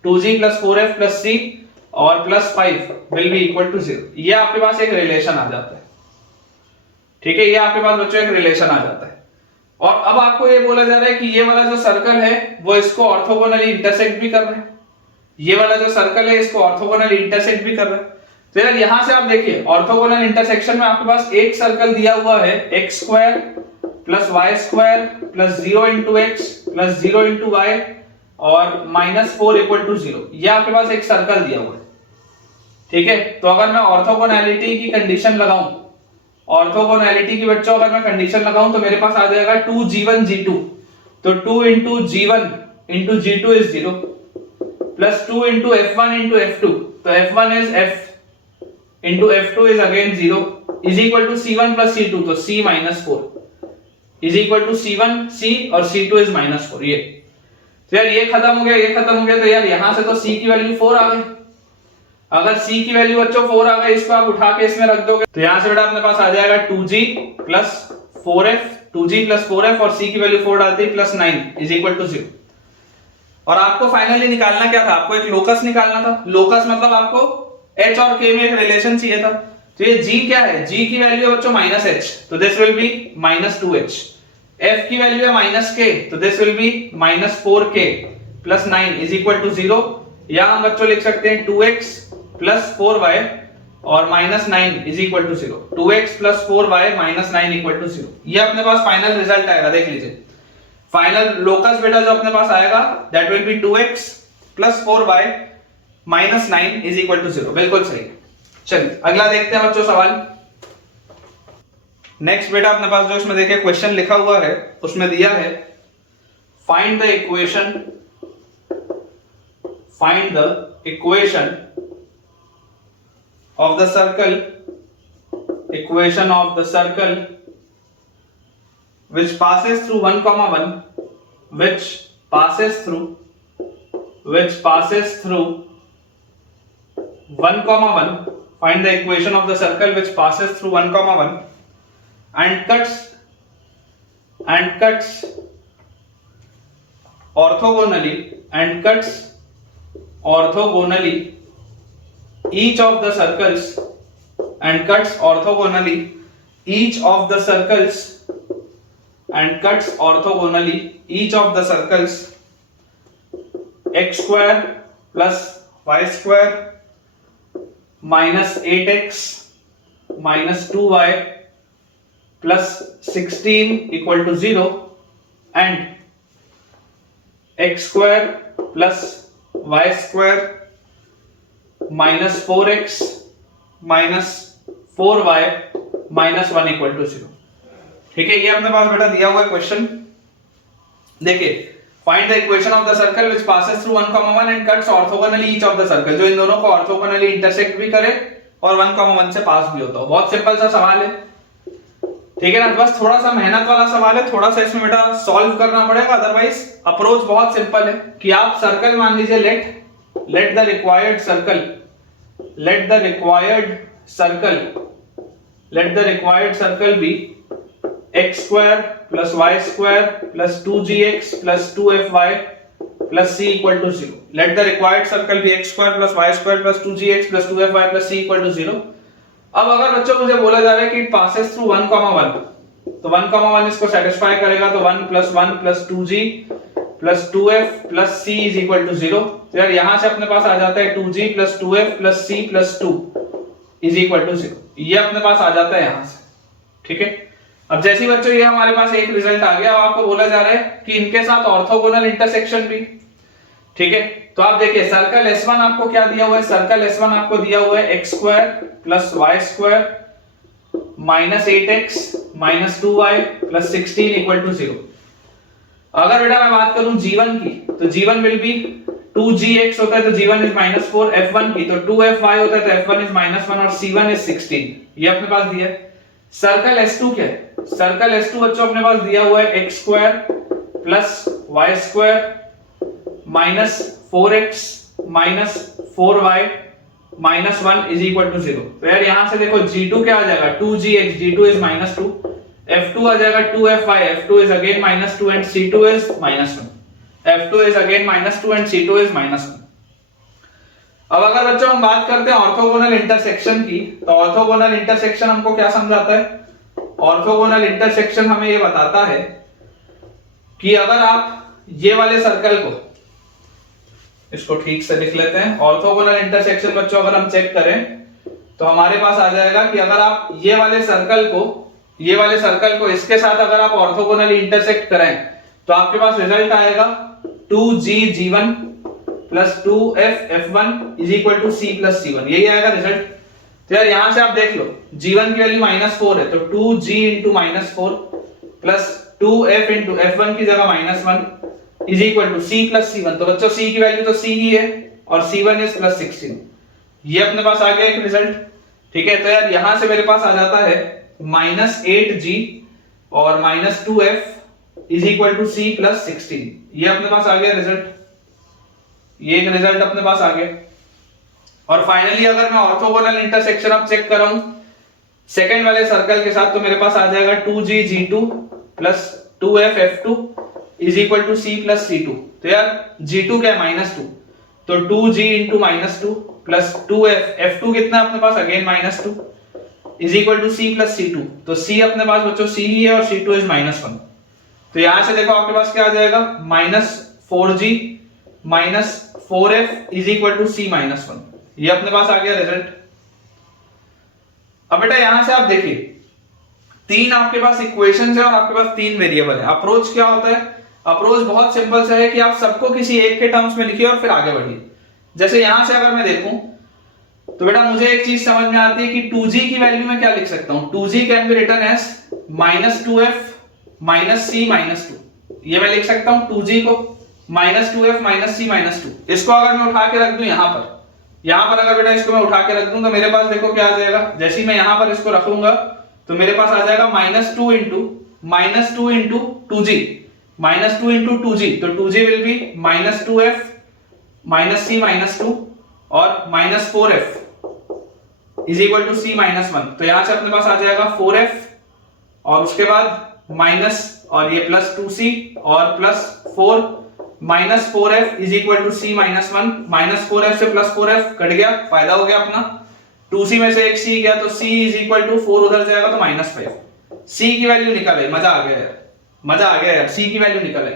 2g + 4f + c और +5 विल बी इक्वल टू 0। ये आपके पास एक रिलेशन आ जाता है। ठीक है? ये आपके पास बच्चों एक रिलेशन आ जाता है। और अब आपको ये बोला जा रहा है कि ये वाला जो सर्कल है वो इसको ऑर्थोगोनली इंटरसेक्ट भी कर रहा है। ये वाला जो सर्कल है इसको ऑर्थोगोनली इंटरसेक्ट भी कर रहा है। तो यार यहां से आप देखिए ऑर्थोगोनल इंटरसेक्शन में आपके पास एक सर्कल दिया हुआ है x² plus y square plus 0 into x plus 0 into y और -4 इक्वल टू 0। ये आपके पास एक सर्कल दिया हुआ है, ठीक है। तो अगर मैं ऑर्थोगोनैलिटी की कंडीशन लगाऊं, ऑर्थोगोनैलिटी की बच्चों अगर मैं कंडीशन लगाऊं तो मेरे पास आ जाएगा 2g1 g2, तो 2 into g1 into g2 is 0 plus 2 into f1 into f2, तो f1 is f into f2 is again 0 is equal to c1 plus c2, तो c minus 4 is equal to c1 c और c2 is minus 4। ये तो यार ये खत्म हो गया, ये खत्म हो गया, तो यार यहां से तो c की वैल्यू 4 आ गई। अगर c की वैल्यू बच्चों 4 आ गई, इसको आप उठा के इसमें रख दोगे तो यहां से बेटा अपने पास आ जाएगा 2g plus 4f, 2g plus 4f और c की वैल्यू 4 डालते ही प्लस 9 इज इक्वल टू 0। और आपको फाइनली निकालना क्या था, आपको एक लोकस निकालना था। लोकस मतलब आपको h और k में एक रिलेशन चाहिए था। तो ये g क्या है, g की वैल्यू है बच्चों -h, तो this will be -2h। f की वैल्यू है -k, तो this will be -4k plus 9 is equal to 0। या हम बच्चों लिख सकते हैं 2x प्लस 4y और -9 is equal to 0। 2x plus 4y -9 equal to 0। ये अपने पास फाइनल रिजल्ट आएगा, देख लीजिए। फाइनल लोकस बेटा जो अपने पास आएगा that will be 2x plus 4y -9 is equal to 0। बिल्कुल सही। चलिए अगला देखते हैं बच्चों सवाल। नेक्स्ट बेटा अपने पास जो इसमें देखिए क्वेश्चन लिखा हुआ है उसमें दिया है find the equation of the circle, equation of the circle which passes through 1 comma 1, which passes through 1 comma 1, find the equation of the circle which passes through 1 comma 1 and cuts orthogonally each of the circles and cuts orthogonally each of the circles x square plus y square minus 8x minus 2y plus 16 equal to 0 and x square plus y square minus 4x minus 4y minus 1 equal to 0। ठीक है, ये अपने पास बेटा दिया हुआ है question. देखिए find the equation of the circle which passes through 1 1 and cuts orthogonally each of the circle, जो इन दोनों को ऑर्थोगोनली इंटरसेक्ट भी करे और 1 1 से पास भी होता हो। बहुत सिंपल सा सवाल है, ठीक है ना। बस थोड़ा सा मेहनत वाला सवाल है, थोड़ा सा इसमें बेटा सॉल्व करना पड़ेगा, अदरवाइज अप्रोच बहुत सिंपल है कि आप सर्कल मान लीजिए let the required circle be x square plus y square plus 2gx plus 2fy plus c equal to 0। let the required circle be x square plus y square plus 2gx plus 2fy plus c equal to 0। अब अगर बच्चों मुझे बोला जा रहा है कि it passes through 1 1, तो 1 1 इसको सेटिस्फाई करेगा, तो 1 + 1 + 2g plus 2f plus c is equal to 0। तो यार यहां से अपने पास आ जाता है 2g plus 2f plus c plus 2 is equal to 0। ये अपने पास आ जाता है यहां से, ठीक है। अब जैसे बच्चों ये हमारे पास एक रिजल्ट आ गया, आपको बोला जा रहा है कि इनके साथ ऑर्थोगोनल इंटरसेक्शन भी, ठीक है। तो आप देखिए सर्कल S1 आपको क्या दिया हुआ है, सर्कल S1 आपको दिया हुआ है x square plus y square minus 8x minus 2y plus 16 equal to 0। अगर बेटा मैं बात करूं G1 की, तो G1 विल बी 2gx होता है तो G1 इज -4, F1 की तो 2Fy होता है तो F1 इज -1 और C1 इज 16। ये अपने पास दिया है। सर्कल S2 क्या है, सर्कल S2 बच्चों अपने पास दिया हुआ है x square plus y square minus 4x minus 4y minus 1 is equal to 0। तो यार यहां से देखो G2 क्या आ जाएगा 2gx, G2 इज -2, F2 आ जाएगा 2Fy, F2 is again -2 and C2 is -1, F2 is again -2 and C2 is -1। अब अगर बच्चों हम बात करते हैं ऑर्थोगोनल इंटरसेक्शन की, तो ऑर्थोगोनल इंटरसेक्शन हमको क्या समझाता है, ऑर्थोगोनल इंटरसेक्शन हमें ये बताता है कि अगर आप ये वाले सर्कल को, इसको ठीक से लिख लेते हैं, ऑर्थोगोनल इंटरसेक्शन बच्चों अगर हम चेक करें तो हमारे पास आ जाएगा कि अगर आप ये वाले सर्कल को ये वाले सर्कल को इसके साथ अगर आप ऑर्थोगोनली इंटरसेक्ट करें तो आपके पास रिजल्ट आएगा 2g(g1) plus 2f(f1) is equal to c plus c1। यही आएगा रिजल्ट। तो यार यहां से आप देख लो g1 की वैल्यू -4 है, तो 2g into -4 plus 2f into f1 की जगह -1 is equal to c plus c1। तो बच्चों c की वैल्यू तो c ही है और c1 इज +16। ये अपने पास आ गया एक रिजल्ट। ठीक है, तो यार यहां से मेरे पास आ जाता है -8g और -2f is equal to c plus 16। ये अपने पास आ गया रिजल्ट। ये एक रिजल्ट अपने पास आ गया। और फाइनली अगर मैं ऑर्थोगोनल इंटरसेक्शन अब चेक कर रहा हूं सेकंड वाले सर्कल के साथ, तो मेरे पास आ जाएगा 2g(g2) plus 2f(f2) is equal to c plus c2। तो यार g2 क्या है -2, तो 2g इंटू -2 प्लस 2f(f2) कितना अपने पास again -2 is equal to c plus c2। तो c अपने पास बच्चों c ही है और c2 इज -1। तो यहां से देखो आपके पास क्या आ जाएगा -4g -4f is equal to c -1। ये अपने पास आ गया रिजल्ट। अब बेटा यहां से आप देखिए तीन आपके पास इक्वेशंस है और आपके पास तीन वेरिएबल है। अप्रोच क्या होता है? अप्रोच बहुत सिंपल सा है कि आप सबको किसी एक के टर्म्स में लिखिए और फिर आगे बढ़िए। जैसे यहां से अगर मैं देखूं तो बेटा मुझे एक चीज समझ में आती है कि 2g की वैल्यू में क्या लिख सकता हूं। 2g can be written as -2f -c -2। ये मैं लिख सकता हूं 2g को -2f -c -2। इसको अगर मैं उठा के रख दूं यहां पर अगर बेटा इसको मैं उठा के रख दूं तो मेरे पास देखो क्या आ जाएगा। जैसे ही मैं यहां पर इसको रखूंगा तो मेरे पास आ जाएगा -2 इंटू 2g -2 इंटू 2g। तो 2g will B -2f -c -2 और -4f is equal to c -1। तो यहां से अपने पास आ जाएगा 4f और उसके बाद माइनस और ये प्लस 2c और plus 4 -4f is equal to c -1। -4f से +4f कट गया, फायदा हो गया अपना। 2c में से एक c गया तो c इज इक्वल टू 4 उधर जाएगा तो -5। c की वैल्यू निकल आई, मजा आ गया यार, मजा आ गया यार। c की वैल्यू निकल आई।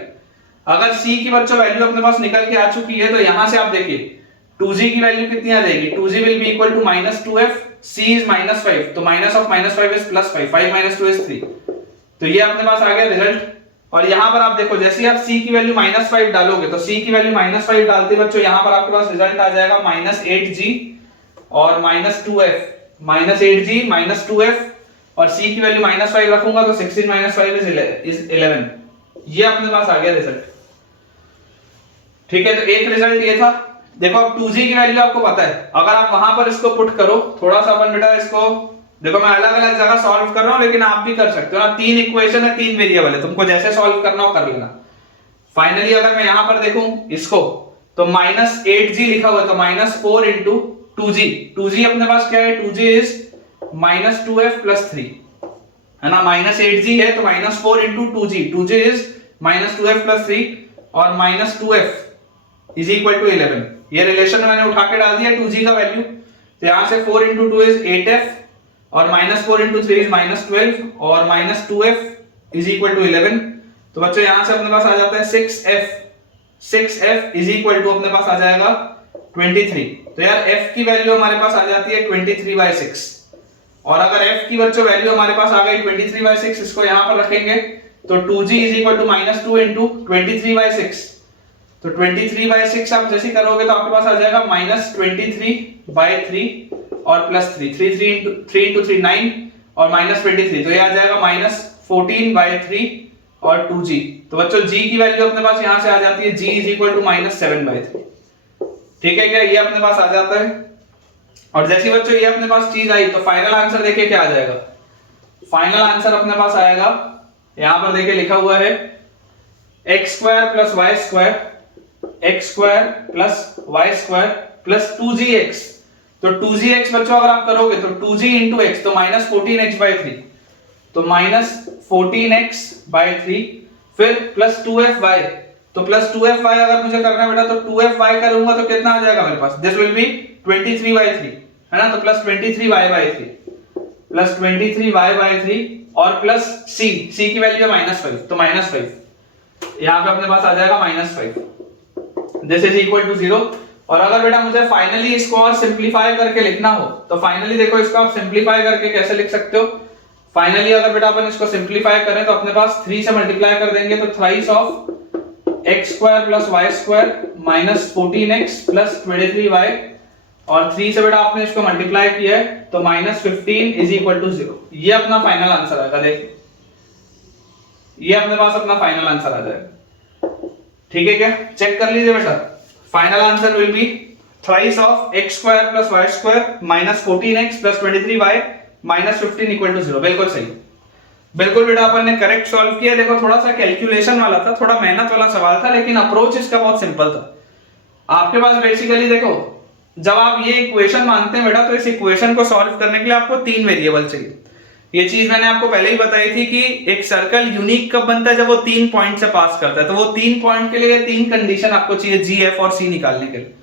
अगर c की बच्चों वैल्यू अपने पास निकल के आ चुकी है तो यहां से आप देखिए 2g की वैल्यू कितनी आ जाएगी। 2g will be equal to -2f, c is -5 तो माइनस ऑफ -5 इज +5, 5 - 2 इज 3। तो ये अपने पास आ गया रिजल्ट। और यहां पर आप देखो जैसे आप c की वैल्यू -5 डालोगे तो c की वैल्यू -5 डालते बच्चों यहां पर आपके पास रिजल्ट आ जाएगा -8g और -2f, -8g -2f और c की वैल्यू -5 रखूंगा तो 16 - 5 इज 11। ये अपने पास आ गया रिजल्ट। ठीक है, तो एक रिजल्ट ये था। देखो अब 2g की वैल्यू आपको पता है, अगर आप वहां पर इसको पुट करो थोड़ा सा अपन बेटा इसको देखो, मैं अलग अलग जगह सॉल्व कर रहा हूं लेकिन आप भी कर सकते हो ना। तीन इक्वेशन है, तीन वेरिएबल है, तुमको जैसे सॉल्व करना हो कर लेना। फाइनली अगर मैं यहां पर देखूं इसको तो -8g लिखा हुआ है तो -4 इंटू 2g। 2g अपने पास क्या है, 2g इज -2f + 3 है ना। -8g है तो -4 into 2g, 2g is -2f + 3 और -2f इज इक्वल टू 11। ये रिलेशन मैंने उठा के डाल दिया 2g का वैल्यू। तो यहां से 4 इंटू 2 इज 8f और -4 इंटू 3 इज -12 और -2f इज इक्वल टू 11। तो बच्चों यहां से अपने पास आ जाता है 6f इज इक्वल टू अपने पास आ जाएगा 23। तो यार f की वैल्यू हमारे पास आ जाती है 23/6। और अगर f की बच्चों वैल्यू हमारे पास आ गई 23/6, इसको यहां पर रखेंगे तो 2g is equal to -2 into 23/6। तो 23/6 आप जैसे करोगे तो आपके पास आ जाएगा -23/3 और +3, 3 इंटू 3 9 और -23। तो ये आ जाएगा -14/3 और 2g। तो बच्चों g की वैल्यू अपने पास यहां से आ जाती है g इज इक्वल टू -7/3। ठीक है क्या, ये अपने पास आ जाता है। और जैसे बच्चों ये अपने पास चीज आई तो फाइनल आंसर देखिए क्या आ जाएगा। फाइनल आंसर अपने पास आएगा, यहां पर देखिए लिखा हुआ है x² + y² प्लस 2gx। तो 2gx बच्चों अगर आप करोगे तो 2g इंटू x तो -14x/3 तो -14x/3 फिर प्लस 2fy तो प्लस 2fy अगर मुझे करना है बेटा तो 2fy करूंगा तो कितना आ जाएगा मेरे पास, दिस विल बी 23/3 है ना। तो प्लस 23y/3 प्लस 23y/3 और प्लस c की वैल्यू है -5 तो -5 यहां पे अपने पास आ जाएगा -5। This is equal to 0। और अगर बेटा मुझे फाइनली इसको और सिंपलीफाई करके लिखना हो तो फाइनली देखो इसको आप सिंपलीफाई करके कैसे लिख सकते हो। फाइनली अगर बेटा अपन इसको सिंप्लीफाई करें तो अपने पास 3 से मल्टीप्लाई कर देंगे तो thrice of x square plus y square minus 14x plus 23y, और 3 से बेटा आपने इसको मल्टीप्लाई किया है तो माइनस 15 इज इक्वल टू 0। ये अपना फाइनल आंसर आएगा। देखिए ये अपने पास अपना फाइनल आंसर आ जाएगा। ठीक है क्या, चेक कर लीजिए बेटा। Final answer will be thrice of x square plus y square minus 14x plus 23y minus 15 equal to 0। बिल्कुल सही, बिल्कुल बेटा अपन ने करेक्ट सॉल्व किया। देखो थोड़ा सा कैलकुलेशन वाला था, थोड़ा मेहनत वाला सवाल था, लेकिन अप्रोच इसका बहुत सिंपल था। आपके पास बेसिकली देखो जब आप ये इक्वेशन मानते हैं बेटा तो इस इक्वेशन को सॉल्व करने के लिए आपको 3 वेरिएबल चाहिए। ये चीज मैंने आपको पहले ही बताई थी कि एक सर्कल यूनिक कब बनता है, जब वो 3 पॉइंट से पास करता है। तो वो 3 पॉइंट के लिए 3 कंडीशन आपको चाहिए जी, एफ और सी निकालने के लिए।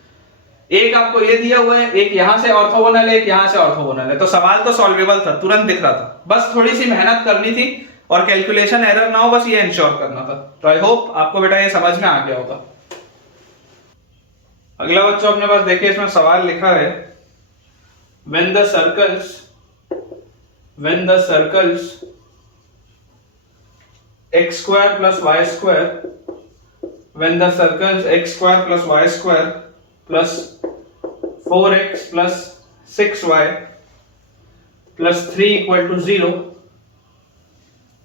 एक आपको ये दिया हुआ है, एक यहां से ऑर्थोगोनल है, एक यहां से ऑर्थोगोनल है। तो सवाल तो सॉल्वेबल था, तुरंत दिख रहा था, बस थोड़ी सी मेहनत करनी थी और कैलकुलेशन एरर ना हो, बस ये इंश्योर करना था। तो आई होप आपको बेटा ये समझ में आ गया होगा। अगला बच्चों अपने पास देखिए, इसमें सवाल लिखा है when the circles x square plus y square, when the circles x square plus y square plus 4x plus 6y plus 3 equal to 0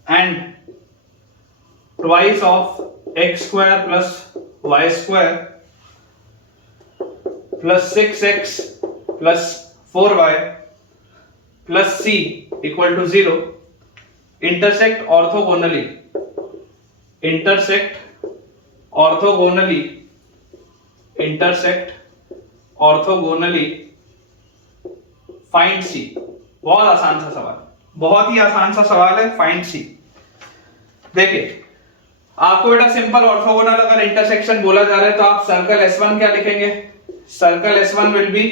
and twice of x square plus y square plus 6x plus 4y plus c equal to 0 intersect orthogonally find c। बहुत आसान सा सवाल, बहुत ही आसान सा सवाल है, find सी। देखिए आपको बेटा सिंपल ऑर्थोगोनल अगर इंटरसेक्शन बोला जा रहा है तो आप सर्कल S1 क्या लिखेंगे? Circle S1 will be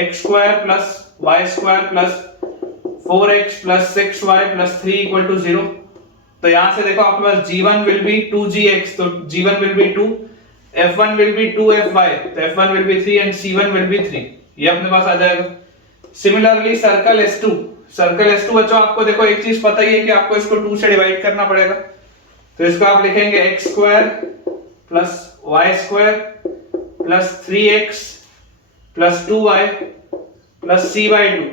x square plus y square plus 4x plus 6y plus 3 equal to 0। तो यहां से देखो आपके पास G1 विल बी 2gx, तो G1 will be 2, F1 will be 2fy, तो F1 will be 3 and C1 will be 3। ये अपने पास आ जाएगा। सिमिलरली सर्कल S2 बच्चों आपको देखो एक चीज पता ही है कि आपको इसको 2 से डिवाइड करना पड़ेगा। तो इसको आप लिखेंगे x square plus y square plus 3x plus 2y plus c by 2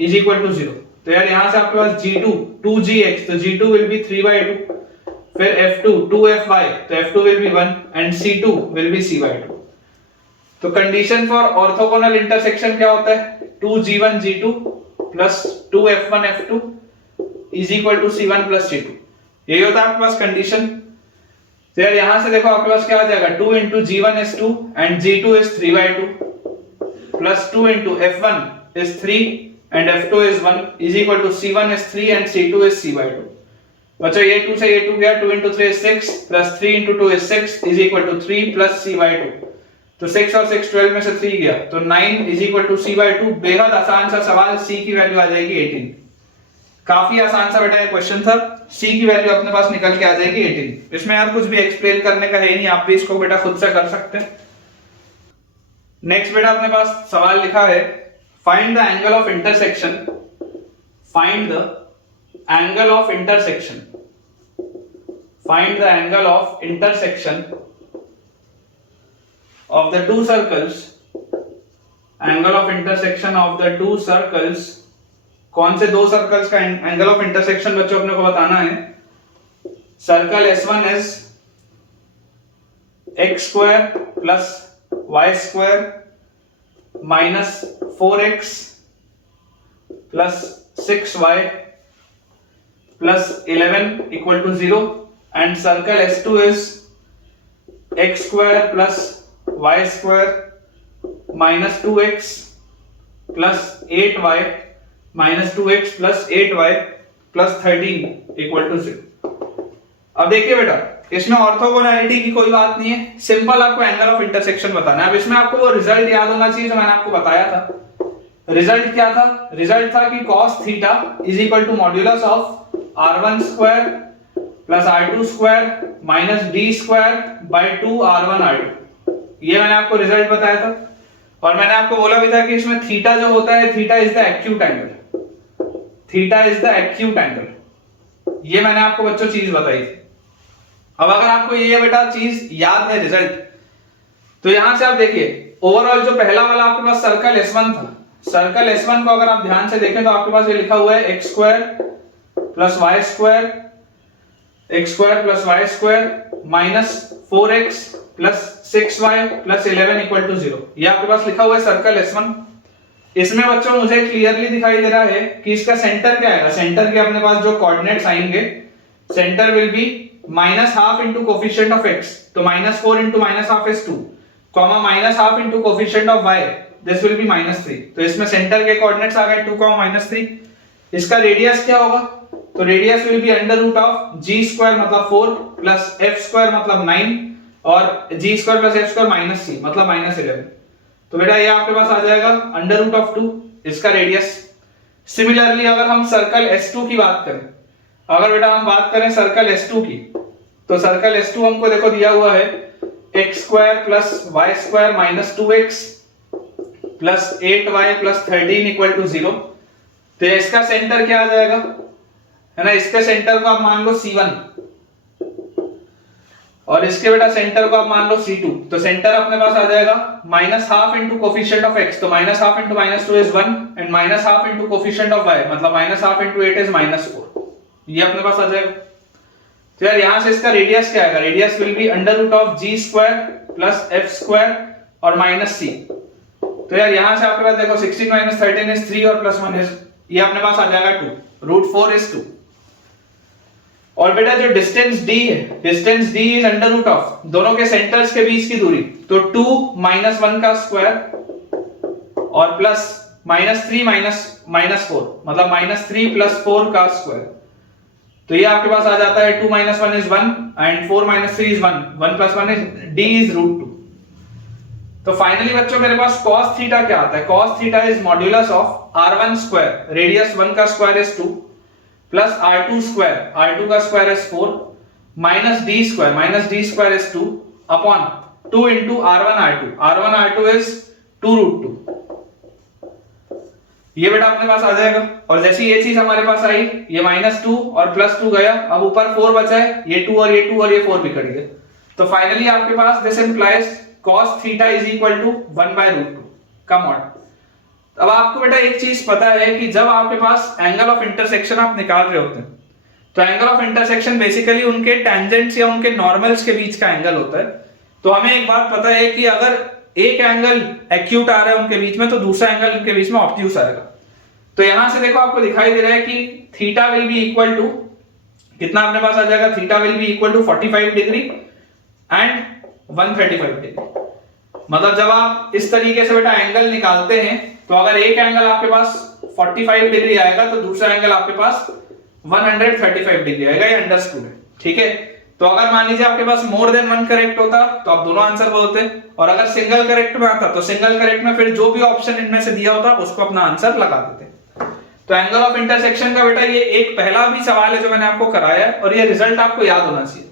is equal to 0। तो यार यहां से आपके पास G2 2gx, तो G2 विल बी 3 बाई 2, फिर F2 2fy, तो F2 will be 1 and C2 will be c by 2। तो condition for orthogonal intersection क्या होता है? 2g1 g2 plus 2f1 f2 is equal to c1 plus c2। यही होता है आपके पास कंडीशन। तो यार यहां से देखो आपके पास क्या आ जाएगा? 2 into g1 is 2 and g2 is 3 by 2 plus 2 into f1 is 3 and f2 is 1 is equal to c1 is 3 and c2 is c by 2। बच्चों ये 2 से ये 2 गया, 2 into 3 is 6 plus 3 into 2 is 6 is equal to 3 plus c by 2। तो 6 और 6 12 में से 3 गया तो 9 is equal to c by 2। बेहद आसान सा सवाल, c की वैल्यू आ जाएगी 18। काफी आसान सा बेटा ये क्वेश्चन था। c की वैल्यू अपने पास निकल के आ जाएगी 18। इसमें यार कुछ भी एक्सप्लेन करने का है नहीं, आप भी इसको बेटा खुद से कर सकते हैं। नेक्स्ट बेटा अपने पास सवाल लिखा है find the angle of intersection, find the angle of intersection, find the angle of intersection of the two circles, angle of intersection of the two circles। कौन से दो सर्कल्स का एंगल ऑफ इंटरसेक्शन बच्चों अपने को बताना है? Circle S1 is x square plus y square minus 4x plus 6y plus 11 equal to 0 and circle S2 is x square plus y square minus 2x plus 8y minus 2x plus 8y plus 13 equal to 0। अब देखिए बेटा इसमें orthogonality की कोई बात नहीं है, simple आपको एंगल ऑफ इंटरसेक्शन बताना है। अब इसमें आपको वो रिजल्ट याद होना चाहिए जो मैंने आपको बताया था। रिजल्ट क्या था? रिजल्ट था कि cos theta is equal to modulus of r1 square plus r2 square minus d square by 2 r1 r2। ये मैंने आपको रिजल्ट बताया था और मैंने आपको बोला भी था कि इसमें थीटा जो होता है, theta is the acute angle. Theta is the acute angle. ये मैंने आपको बच्चों चीज बताई थी। अब अगर आपको ये बेटा चीज याद है रिजल्ट, तो यहां से आप देखिए ओवरऑल जो पहला वाला आपके पास सर्कल S1 था, सर्कल S1 को अगर आप ध्यान से देखें तो आपके पास ये लिखा हुआ है x square plus y square, x square plus y square minus 4x plus 6y plus 11 equal to 0। ये आपके पास लिखा हुआ है सर्कल S1। इसमें बच्चों मुझे क्लियरली दिखाई दे रहा है कि इसका सेंटर क्या आएगा। सेंटर के अपने पास जो कोऑर्डिनेट्स आएंगे, centre will be minus half into coefficient of x, तो minus 4 into minus half is 2, comma minus half into coefficient of y, this will B minus 3। तो इसमें सेंटर के कोऑर्डिनेट्स आ गए 2, माइनस 3। इसका रेडियस क्या होगा, तो radius will be under root of g square मतलब 4 प्लस f स्क्वायर मतलब 9 और g square plus f square minus 3 मतलब माइनस 11। तो बेटा ये आपके पास आ जाएगा अंडर रूट ऑफ 2 इसका रेडियस। सिमिलरली अगर हम सर्कल S2 की बात करें, अगर बेटा हम बात करें सर्कल S2 की, तो सर्कल S2 हमको देखो दिया हुआ है x square plus y square minus 2x plus 8y plus 13 equal to 0। तो इसका सेंटर क्या आ जाएगा, है ना, इसके सेंटर को आप मान लो C1 और इसके बेटा सेंटर को आप मान लो C2। तो सेंटर अपने पास आ जाएगा minus half into coefficient of x, तो minus half into minus 2 is 1 and minus half into coefficient of y मतलब minus half into 8 is minus 4। ये अपने पास आ जाएगा। तो यार यहां से इसका रेडियस क्या आएगा, radius will be under root of g square plus f square और माइनस c। तो यार यहां से आपके पास देखो 16 माइनस 13 इज 3 और प्लस 1 इज, ये अपने पास आ जाएगा 2, रूट 4 इज 2। और बेटा जो डिस्टेंस d है, distance d is under root of दोनों के सेंटर्स के बीच की दूरी, तो 2 माइनस 1 का स्क्वायर और प्लस माइनस 3 माइनस 4 मतलब माइनस 3 प्लस 4 का स्क्वायर। तो ये आपके पास आ जाता है 2 minus 1 is 1 and 4 minus 3 is 1, 1 plus 1 is d is root 2। तो फाइनली बच्चों मेरे पास cos थीटा क्या आता है, cos theta is modulus of r1 square, radius 1 का square is 2 plus r2 square, r2 का square is 4 minus d square is 2 upon 2 into r1 r2 is 2 root 2। ये बेटा अपने पास आ जाएगा। और जैसे ये चीज हमारे पास आई, ये माइनस 2 और प्लस 2 गया, अब ऊपर 4 बचा है, ये 2 और ये 2 और ये 4 भी कट गया। तो फाइनली आपके पास this implies cos theta is equal to 1 by root 2 का मॉड। अब आपको बेटा एक चीज पता है कि जब आपके पास एंगल ऑफ इंटरसेक्शन आप निकाल रहे होते हैं, तो एंगल ऑफ इंटरसेक्शन बेसिकली उनके टेंजेंट्स या उनके नॉर्मल्स के बीच का एंगल होता है। तो हमें एक बात पता है कि अगर एक एंगल एक्यूट आ रहा है उनके बीच में, तो दूसरा एंगल उनके बीच में ऑब्ट्यूस आएगा। तो यहां से देखो आपको दिखाई दे रहा है कि theta will be equal to कितना अपने पास आ जाएगा, theta will be equal to 45 degree and 135 degree. मतलब जब आप इस तरीके से बेटा एंगल निकालते हैं, तो अगर एक एंगल आपके पास 45 डिग्री आएगा तो दूसरा एंगल आपके पास 135 डिग्री आएगा। ये अंडरस्टूड है, ठीक है। तो अगर मान लीजिए आपके पास मोर देन 1 करेक्ट होता तो आप दोनों आंसर बोलते, और अगर सिंगल करेक्ट में आता तो सिंगल करेक्ट में फिर जो भी ऑप्शन इनमें से दिया होता उसको अपना आंसर लगा देते। तो एंगल ऑफ इंटरसेक्शन का बेटा ये एक पहला भी सवाल है जो मैंने आपको कराया है, और ये रिजल्ट आपको याद होना चाहिए।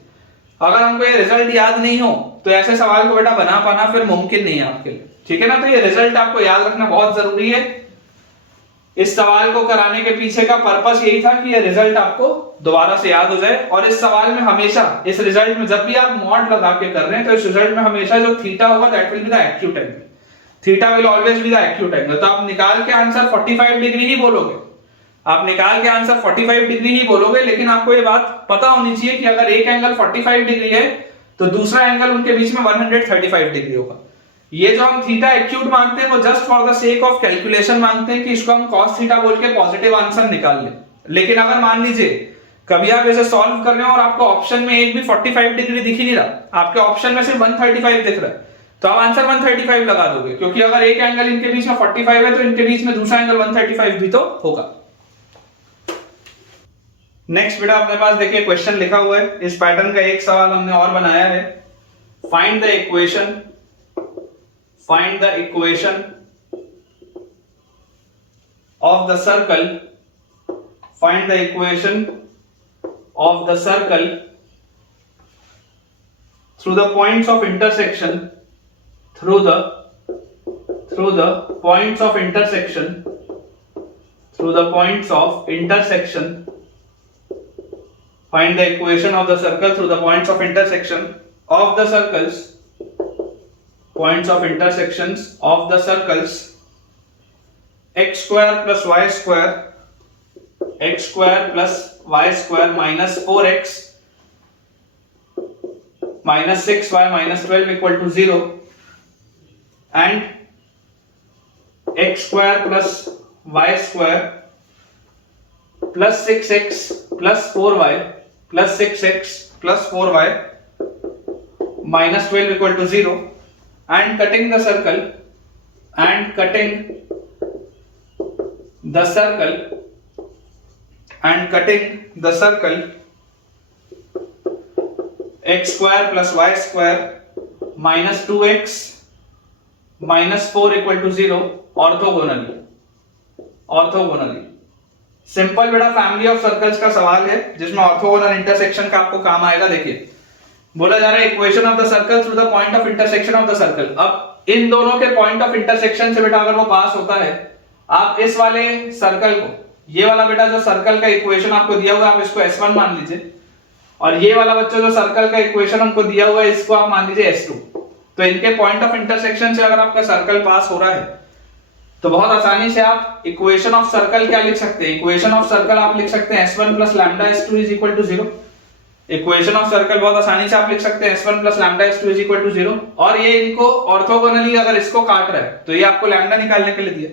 अगर हमको ये रिजल्ट याद नहीं हो तो ऐसे सवाल को बेटा बना पाना फिर मुमकिन नहीं है आपके लिए, ठीक है ना। तो ये रिजल्ट आपको याद रखना बहुत जरूरी है। इस सवाल को कराने के पीछे का पर्पस यही था कि ये रिजल्ट आपको दोबारा से याद हो जाए। और इस सवाल में हमेशा, इस रिजल्ट में जब भी आप मॉड लगा के कर रहे हैं, तो इस रिजल्ट में हमेशा जो थीटा होगा that will be the acute angle, theta will always be the acute angle. तो आप निकाल के आंसर 45 डिग्री ही बोलोगे, आप निकाल के आंसर 45 डिग्री ही बोलोगे, लेकिन आपको ये बात पता होनी चाहिए कि अगर एक एंगल 45 डिग्री है तो दूसरा एंगल उनके बीच में 135 डिग्री होगा। ये जो हम थीटा एक्यूट मानते हैं वो just for the sake of calculation मानते हैं कि इसको हम cos थीटा बोल के पॉजिटिव आंसर निकाल लें। लेकिन अगर मान लीजिए कभी आप इसे सॉल्व कर रहे हो और आपको ऑप्शन में एक भी 45 डिग्री दिख ही नहीं रहा, आपके ऑप्शन में सिर्फ 135 दिख रहा है, तो आप आंसर 135 लगा दोगे, क्योंकि अगर एक एंगल इनके बीच में 45 है तो इनके बीच में दूसरा एंगल 135 भी तो होगा। नेक्स्ट बेटा अपने पास देखिए क्वेश्चन लिखा हुआ है, इस पैटर्न का एक सवाल हमने और बनाया है। Find the equation of the circle, find the equation of the circle through the points of intersection, through the points of intersection through the points of intersection. Find the equation of the circle through the points of intersection of the circles. Points of intersections of the circles x square plus y square, x square plus y square minus 4x minus 6y minus 12 equal to 0, and x square plus y square plus 6x plus 4y plus 6x plus 4y minus 12 equal to 0, and cutting the circle x square plus y square minus 2x minus 4 equal to 0 orthogonally. Simple बेटा family of circles का सवाल है जिसमें orthogonal intersection का आपको काम आएगा। देखिए बोला जा रहा है equation of the circle through the point of intersection of the circle. अब इन दोनों के पॉइंट ऑफ इंटरसेक्शन से बेटा अगर वो पास होता है, आप इस वाले सर्कल को, ये वाला बेटा जो सर्कल का इक्वेशन आपको दिया हुआ है आप इसको S1 मान लीजिए, और ये वाला बच्चों जो सर्कल का इक्वेशन हमको दिया हुआ है इसको आप मान लीजिए S2। तो इनके पॉइंट ऑफ इंटरसेक्शन से अगर आपका सर्कल पास हो रहा है तो बहुत आसानी से आप इक्वेशन ऑफ सर्कल क्या लिख सकते हैं, इक्वेशन ऑफ सर्कल आप लिख सकते हैं S1 plus lambda S2 is equal to 0। Equation of circle बहुत आसानी से आप लिख सकते हैं S1 plus lambda S2 is equal to 0, और ये इनको ऑर्थोगोनली अगर इसको काट रहा है तो ये आपको लैम्डा निकालने के लिए दिया।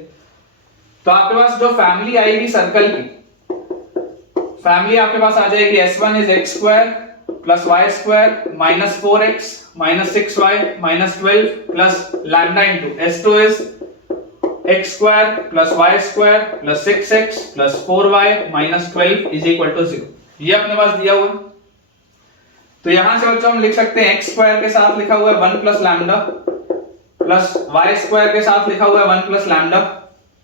तो आपके पास जो फैमिली आएगी सर्कल की, फैमिली आपके पास आ जाएगी S1 is x square plus y square minus 4x minus 6y minus 12 plus lambda into S2 is x square plus y square plus 6x plus 4y minus 12 is equal to 0। ये अपने पास दिया हुआ है। तो यहां से बच्चों हम लिख सकते हैं x स्क्वायर के साथ लिखा हुआ है 1 plus lambda plus y square के साथ लिखा हुआ है 1 प्लस लैम्डा,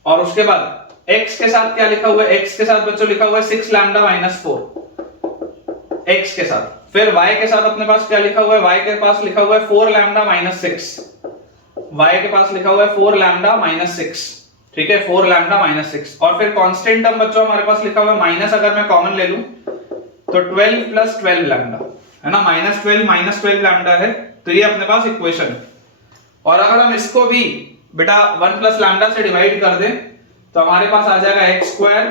और उसके बाद x के साथ क्या लिखा हुआ है, x के साथ बच्चों लिखा हुआ है 6 लैम्डा माइनस 4 x के साथ। फिर y के साथ अपने पास क्या लिखा हुआ है, y के पास लिखा हुआ है 4 लैम्डा माइनस 6, y के पास लिखा हुआ है 4 लैम्डा माइनस 6, ठीक है 4 लैम्डा माइनस 6। और फिर कांस्टेंट टर्म बच्चों हमारे पास लिखा हुआ है माइनस, अगर मैं कॉमन ले लूं तो 12 प्लस 12 लैम्डा है ना, माइनस 12 माइनस 12 लैम्डा है। तो ये अपने पास इक्वेशन है। और अगर हम इसको भी बेटा 1 प्लस लैम्डा से डिवाइड कर दें तो हमारे पास आ जाएगा x square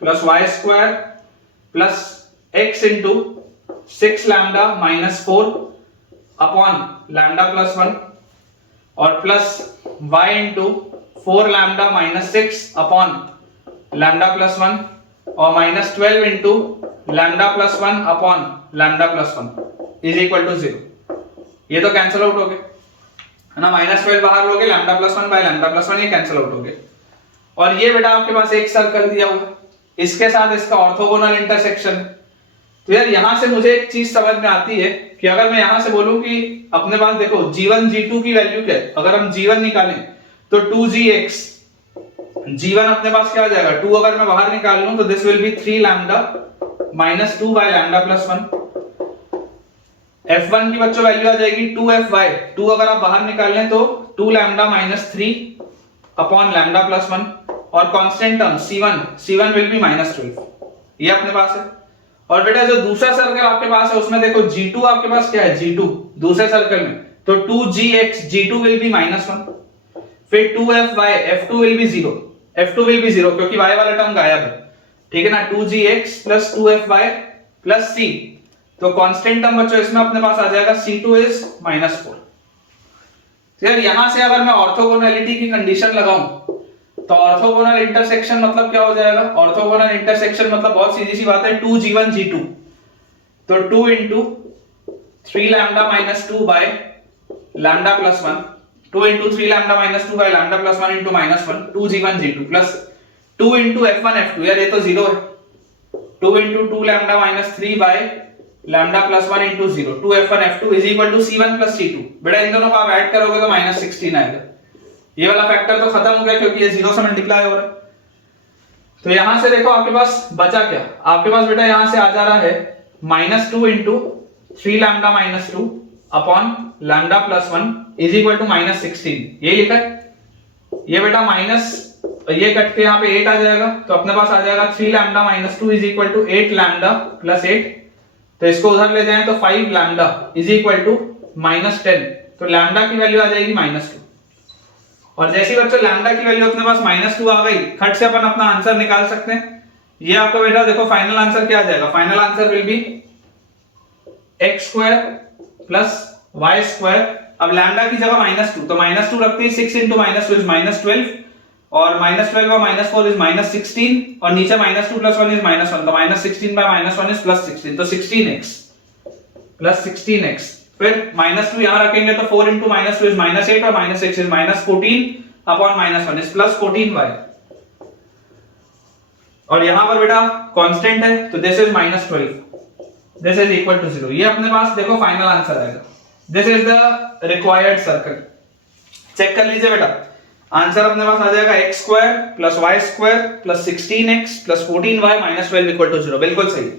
plus y square plus x into 6 lambda minus 4 upon lambda plus 1 और plus y into 4 lambda minus 6 upon lambda plus 1 और minus 12 into lambda plus 1 upon lambda plus 1 is equal to 0। ये तो cancel out हो गए है ना, minus 12 बाहर लोगे, lambda plus 1 bye lambda plus 1 ये कैंसिल आउट हो गए। और ये बेटा आपके पास एक सर्कल दिया हुआ है, इसके साथ इसका ऑर्थोगोनल इंटरसेक्शन। तो यार यहां से मुझे एक चीज समझ में आती है कि अगर मैं यहां से बोलूं कि अपने पास देखो g1 g2 की वैल्यू क्या है, अगर हम g1 निकालें तो 2gx, g1 अपने पास क्या आ जाएगा 2, अगर मैं बाहर निकाल लूं तो this will B 3 lambda minus 2 by lambda plus 1। f1 की बच्चों वैल्यू आ जाएगी 2fy, 2 अगर आप बाहर निकाल लें तो 2 lambda minus 3 upon lambda plus 1, और constant term c1 will be minus 12। ये अपने पास है। और बेटा जो दूसरा सर्कल आपके पास है उसमें देखो g2 आपके पास क्या है, g2 दूसरे सर्कल में तो 2gx, g2 will be minus 1, फिर 2fy, f2 will be 0, f2 will be 0 क्योंकि y वाला टर्म गायब है, ठीक है ना। 2gx plus 2fy plus c, तो कांस्टेंट टर्म बच्चों इसमें अपने पास आ जाएगा c2 इज माइनस 4। यार यहां से अगर मैं ऑर्थोगोनैलिटी की कंडीशन लगाऊं तो ऑर्थोगोनल इंटरसेक्शन मतलब क्या हो जाएगा, ऑर्थोगोनल इंटरसेक्शन मतलब बहुत सीधी सी बात है 2g1 g2, तो 2 into 3 lambda minus 2 by lambda plus 1, 2 into 3 lambda minus 2 by lambda plus 1 into minus 1, 2g1 g2 plus 2 into f1 f2, यार ये तो 0 है, 2 into 2 lambda minus 3 by lambda plus 1 into 0, 2f1 f2 is equal to c1 plus c2। बेटा इन दोनों को आप add करोगे तो माइनस 16 आएगा। ये वाला फैक्टर तो खत्म हो गया क्योंकि ये 0 से मल्टीप्लाई हो रहा है। तो यहां से देखो आपके पास बचा क्या, आपके पास बेटा यहां से आ जा रहा है minus 2 into 3 lambda minus 2 upon lambda plus 1 is equal to minus 16। ये लिखा है। ये बेटा माइनस ये कट के यहाँ पे 8 आ जाएगा, तो अपने पास आ जाएगा 3 lambda minus 2 is equal to 8 lambda plus 8। तो इसको उधर ले जाएं तो 5 lambda is equal to minus 10, तो लैम्डा की वैल्यू आ जाएगी -2। और जैसे ही बच्चों लैम्डा की वैल्यू अपने पास -2 आ गई, खट से अपन अपना आंसर निकाल सकते हैं। ये आपका बेटा देखो फाइनल आंसर क्या आ जाएगा, final answer will be x square plus y square. अब लैम्डा की जगह -2, तो -2 रखते हैं, 6 into -2 is -12, और -12 और -4 is -16, और नीचे -2 + 1 is -1, तो -16 by -1 is +16, तो 16x प्लस 16x। फिर -2 यहां रखेंगे तो 4 into -2 is -8, और -6 is -14 अपॉन -1 is +14y। और यहां पर बेटा कांस्टेंट है, तो this is -12, this is equal to 0। ये अपने पास देखो फाइनल आंसर आएगा। This is the required circle. Check कर लीजिए बेटा, आंसर अपने पास आ जाएगा x square plus y square plus 16x plus 14y minus 12 equal to 0। बिल्कुल सही।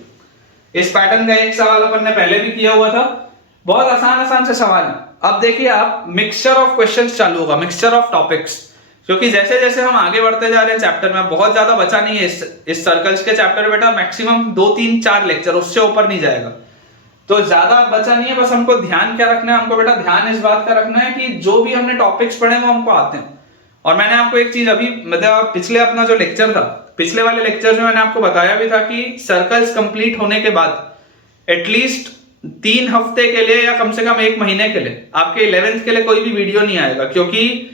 इस पैटर्न का एक सवाल अपन ने पहले भी किया हुआ था, बहुत आसान से सवाल है। अब देखिए आप, मिक्सचर ऑफ क्वेश्चंस चालू होगा, मिक्सचर ऑफ टॉपिक्स, क्योंकि जैसे जैसे हम आगे बढ़ते जा रहे हैं चैप्टर में, बहुत ज्यादा बचा नहीं है इस सर्कल्स के चैप्टर बेटा, मैक्सिमम 2 3 4 लेक्चर, उससे ऊपर नहीं जाएगा, तो ज्यादा बचा नहीं है। बस हमको ध्यान क्या रखना है, हमको बेटा ध्यान इस बात का रखना है कि जो भी हमने टॉपिक्स पढ़े वो हमको आते हैं। और मैंने आपको एक चीज अभी मतलब पिछले अपना जो लेक्चर था, पिछले वाले लेक्चर में मैंने आपको बताया भी था कि सर्कल्स कंप्लीट होने के बाद एटलीस्ट 3 हफ्ते के लिए या कम से कम 1 महीने के लिए आपके 11th के लिए कोई भी वीडियो नहीं आएगा, क्योंकि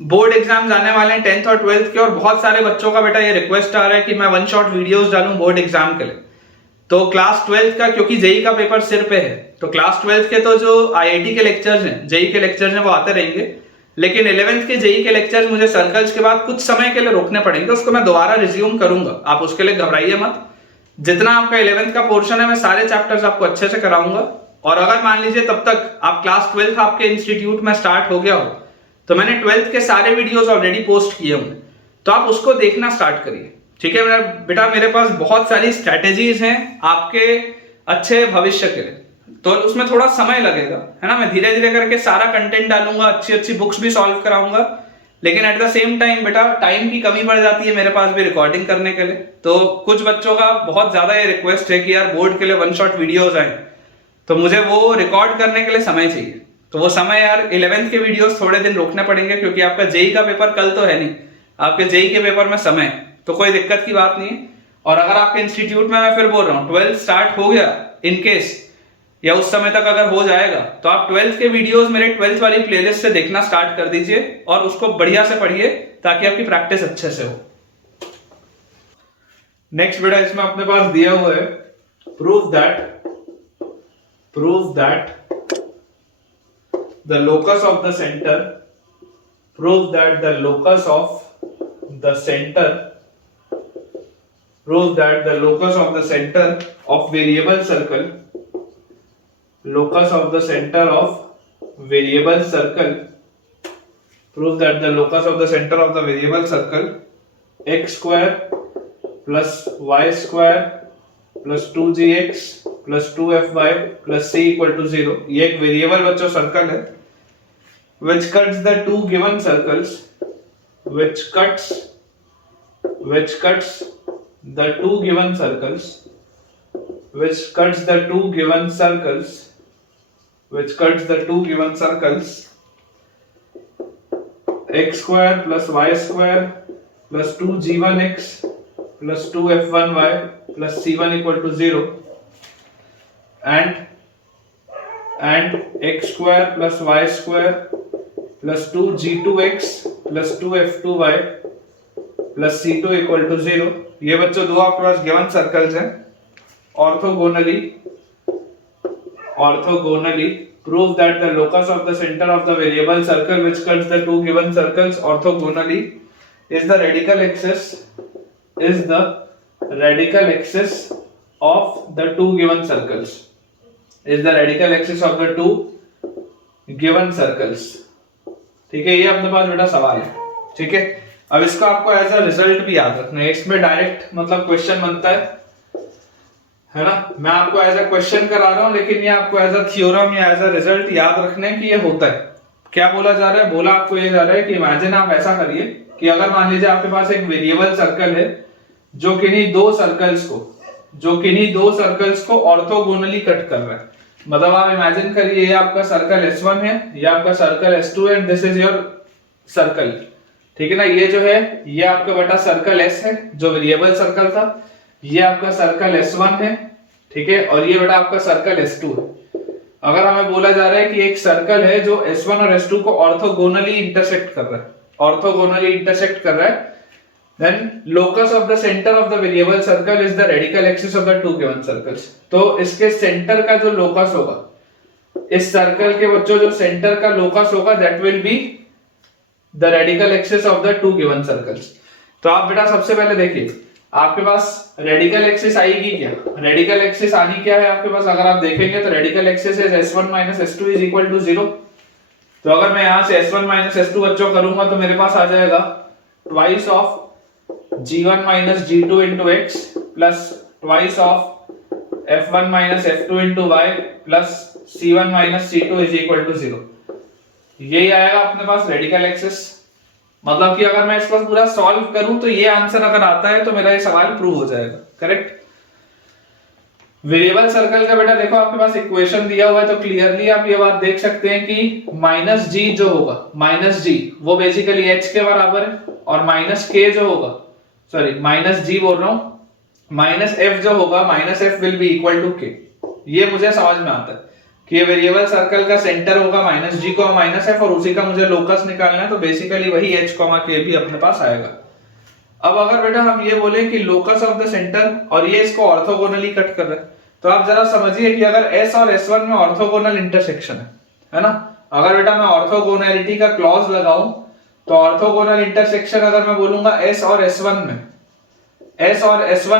बोर्ड एग्जाम आने वाले हैं 10th और 12th के, और बहुत सारे बच्चों का बेटा ये रिक्वेस्ट आ रहा है कि मैं 1 शॉट वीडियोस डालूं बोर्ड एग्जाम के लिए। तो क्लास 12th का, क्योंकि जेई का पेपर सिर पे है, तो क्लास 12th के तो जो आईआईटी के लेक्चर्स हैं, जेई के लेक्चर्स हैं, वो आते रहेंगे, लेकिन 11th के जेई के लेक्चर्स मुझे सर्कल्स के बाद कुछ समय के लिए रोकने पड़ेंगे, उसको मैं दोबारा रिज्यूम करूंगा, आप उसके लिए घबराइए मत। जितना आपका 11th का पोर्शन है मैं सारे चैप्टर्स आपको अच्छे से कराऊंगा। और अगर मान लीजिए तब तक आप क्लास 12th आपके इंस्टीट्यूट में स्टार्ट हो गया हो, तो मैंने 12th के सारे वीडियोस ऑलरेडी पोस्ट किए होंगे, तो आप उसको देखना स्टार्ट करिए, ठीक है मेरा बेटा। मेरे पास बहुत सारी स्ट्रैटेजीज हैं आपके अच्छे भविष्य के लिए, तो उसमें थोड़ा समय लगेगा, है ना। मैं धीरे धीरे करके सारा कंटेंट डालूंगा, अच्छी अच्छी बुक्स भी सॉल्व कराऊंगा, लेकिन एट द सेम टाइम बेटा टाइम की कमी पड़ जाती है मेरे पास भी रिकॉर्डिंग करने के लिए। तो कुछ बच्चों का बहुत ज्यादा ये रिक्वेस्ट है कि यार बोर्ड के लिए 1 शॉट वीडियोस आए, तो मुझे वो रिकॉर्ड करने के लिए समय चाहिए। तो वो समय यार 11th के वीडियोस थोड़े दिन रोकने पड़ेंगे, क्योंकि आपका जेई का पेपर कल तो है नहीं, आपके जेई के पेपर में समय, तो कोई दिक्कत की बात नहीं है। और अगर आपके इंस्टीट्यूट में, मैं फिर बोल रहा हूँ, 12th स्टार्ट हो गया इन केस, या उस समय तक अगर हो जाएगा, तो आप 12th के वीडियोस मेरे 12th वाली प्लेलिस्ट से देखना स्टार्ट कर दीजिए, और उसको बढ़िया से पढ़िए ताकि आपकी प्रैक्टिस अच्छे से हो। नेक्स्ट बेटा इसमें अपने पास दिया हुआ है, prove that the locus of the center, prove that the locus of the center, prove that the locus of the center of variable circle, locus of the center of variable circle, prove that the locus of the center of the variable circle x square plus y square plus 2gx plus 2fy plus c equal to 0। ये एक variable बच्चों circle है which cuts the two given circles, which cuts the two given circles, which cuts the two given circles, which cuts the two given circles x square plus y square plus 2g1x plus 2f1y plus c1 equal to 0, and x square plus y square plus 2g2x plus 2f2y plus c2 equal to 0। ये बच्चों दो आपके पास given circles हैं। Orthogonally prove that the locus of the center of the variable circle which cuts the two given circles orthogonally is the radical axis of the two given circles, is the radical axis of the two given circles। ठीक है, ये अपने पास बेटा सवाल है, ठीक है। अब इसको आपको एज अ रिजल्ट भी याद रखना है, इसमें डायरेक्ट मतलब क्वेश्चन बनता है ना। मैं आपको एज अ क्वेश्चन करा रहा हूं, लेकिन ये आपको एज अ थ्योरम या एज अ रिजल्ट याद रखना है कि ये होता है। क्या बोला जा रहा है, बोला आपको ये जा रहा है कि इमेजिन आप ऐसा करिए कि अगर मान लीजिए आपके पास एक वेरिएबल सर्कल है जो किन्हीं दो सर्कल्स को ऑर्थोगोनली कट कर रहा है। मतलब आप इमेजिन करिए ये आपका सर्कल S1 है, ये आपका सर्कल S2 है and this is your circle, ठीक है ना। ये जो है ये आपका बेटा सर्कल S है जो वेरिएबल सर्कल था, ये आपका सर्कल S1 है, ठीक है, और ये बेटा आपका सर्कल S2 है। अगर हमें बोला जा रहा है कि एक सर्कल है जो S1 और S2 को ऑर्थोगोनली इंटरसेक्ट कर रहा है, then locus of the center of the variable circle is the radical axis of the two given circles। तो इसके सेंटर का जो लोकस होगा, इस सर्कल के बच्चों जो सेंटर का लोकस होगा that will be the radical axis of the two given circles। तो आप बेटा सबसे पहले देखिए आपके पास रेडिकल एक्सिस आएगी क्या, रेडिकल एक्सिस आनी क्या है आपके पास, अगर आप देखेंगे तो radical axis is S1 - S2 is equal to 0। तो अगर मैं यहां से S1 - S2 बच्चों करूंगा तो मेरे पास आ जाएगा twice of G1 - G2 into X plus twice of F1 - F2 into Y plus C1 - C2 is equal to 0। यही आएगा अपने पास रेडिकल एक्सिस। मतलब कि अगर मैं इसको पूरा सॉल्व करूं तो ये आंसर अगर आता है तो मेरा ये सवाल प्रूव हो जाएगा, करेक्ट। वेरिएबल सर्कल का बेटा देखो आपके पास इक्वेशन दिया हुआ है तो क्लियरली आप ये बात देख सकते हैं कि -G जो होगा, -G वो बेसिकली H के बराबर है और -K जो होगा, सॉरी -G बोल रहा हूं, -F जो होगा, -F will be equal to K। ये मुझे समझ में आता है कि ये वेरिएबल सर्कल का सेंटर होगा -G को -F और उसी का मुझे लोकस निकालना है, तो बेसिकली वही H, K भी अपने पास आएगा। अब अगर बेटा हम ये बोले कि लोकस ऑफ द सेंटर और ये इसको ऑर्थोगोनली कट कर रहा है, तो आप जरा समझिए कि अगर S और S1 में ऑर्थोगोनल इंटरसेक्शन है ना, अगर बेटा मैं ऑर्थोगोनैलिटी का क्लॉज लगाऊं तो ऑर्थोगोनल इंटरसेक्शन अगर मैं बोलूंगा S और S1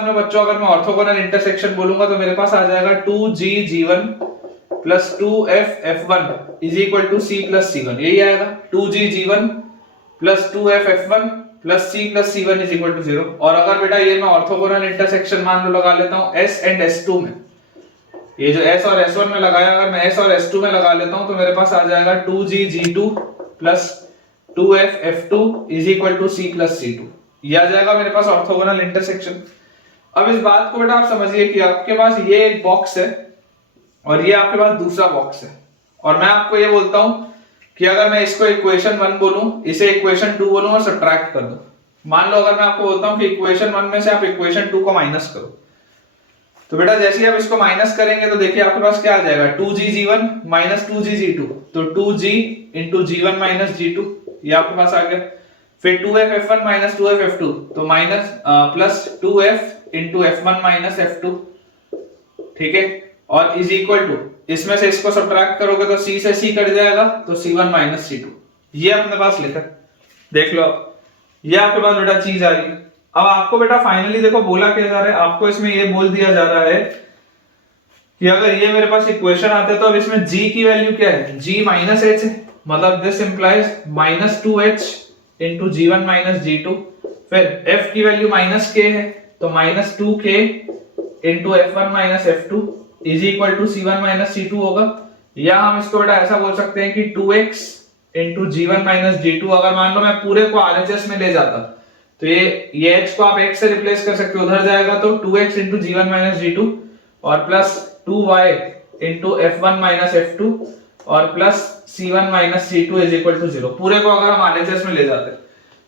में बच्चों अगर मैं ऑर्थोगोनल इंटरसेक्शन बोलूंगा तो मेरे पास आ जाएगा 2G G1 plus 2F F1 is equal to C plus C1। यही आएगा 2G G1 plus 2F F1 plus C plus C1 is equal to 0। और अगर बेटा ये मैं ऑर्थोगोनल इंटरसेक्शन मान लो लगा लेता हूं S एंड S2 में, ये जो S और S1 में लगाया अगर मैं S और S2 में लगा लेता हूं तो मेरे पास आ जाएगा 2G G2 plus 2F F2 is equal to C plus C2। ये आ जाएगा मेरे पास ऑर्थोगोनल इंटरसेक्शन। अब इस बात को बेटा आप समझिए कि आपके पास ये एक बॉक्स है और ये आपके पास दूसरा बॉक्स है, और मैं आपको ये बोलता हूं कि अगर मैं इसको इक्वेशन 1 बोलूं, इसे इक्वेशन 2 बोलूं और सब्ट्रैक्ट कर दूं। मान लो अगर मैं आपको बोलता हूं कि इक्वेशन 1 में से आप इक्वेशन 2 को माइनस करो, तो बेटा जैसे ही आप इसको माइनस करेंगे तो देखिए आपके पास क्या आ जाएगा 2G G1 minus 2G G2, तो 2G into G1 minus G2 ये आपके पास आ गया। फिर 2F F1 minus 2F F2 तो minus plus 2F into F1 minus F2, ठीक है, और इज इक्वल टू इसमें से इसको सब्ट्रैक्ट करोगे तो C से C कट जाएगा तो C1 माइनस C2। ये अपने पास लिखा, देख लो ये आपके पास बेटा चीज आ रही है। अब आपको बेटा फाइनली देखो बोला क्या जा रहा है, आपको इसमें ये बोल दिया जा रहा है कि अगर ये मेरे पास इक्वेशन आते तो अब इसमें G की वैल्यू क्या है, G माइनस H है, मतलब this implies minus 2H into G1 minus G2। फिर F की वैल्यू माइनस K है तो minus 2K into F1 minus F2 is equal to C1 minus C2 होगा। या हम इसको बेटा ऐसा बोल सकते हैं कि 2x into G1 minus G2। अगर मान लो मैं पूरे को RHS में ले जाता तो ये h को आप x से रिप्लेस कर सकते हो, उधर जाएगा तो 2x into G1 minus G2 और plus 2y into F1 minus F2 और plus C1 minus C2 is equal to 0। पूरे को अगर हम RHS में ले जाते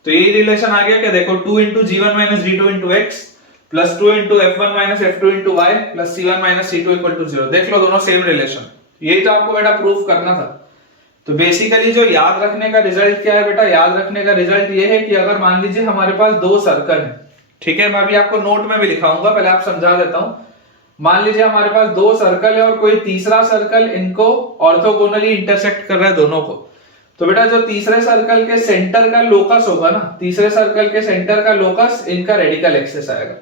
तो ये रिलेशन आ गया क्या, देखो 2 into G1 minus G2 into x plus 2 into F1 minus F2 into y plus C1 minus C2 equal to 0। देख लो दोनों सेम रिलेशन, यही तो आपको बेटा प्रूफ करना था। तो बेसिकली जो याद रखने का रिजल्ट क्या है बेटा, याद रखने का रिजल्ट ये है कि अगर मान लीजिए हमारे पास दो सर्कल है, ठीक है, मैं अभी आपको नोट में भी लिखाऊंगा, पहले आप समझा देता हूं। मान लीजिए हमारे पास दो सर्कल है और कोई तीसरा सर्कल इनको ऑर्थोगोनली इंटरसेक्ट कर रहा है दोनों को, तो बेटा जो तीसरे सर्कल के सेंटर का लोकस होगा ना, तीसरे सर्कल के सेंटर का लोकस इनका रेडिकल एक्सिस आएगा।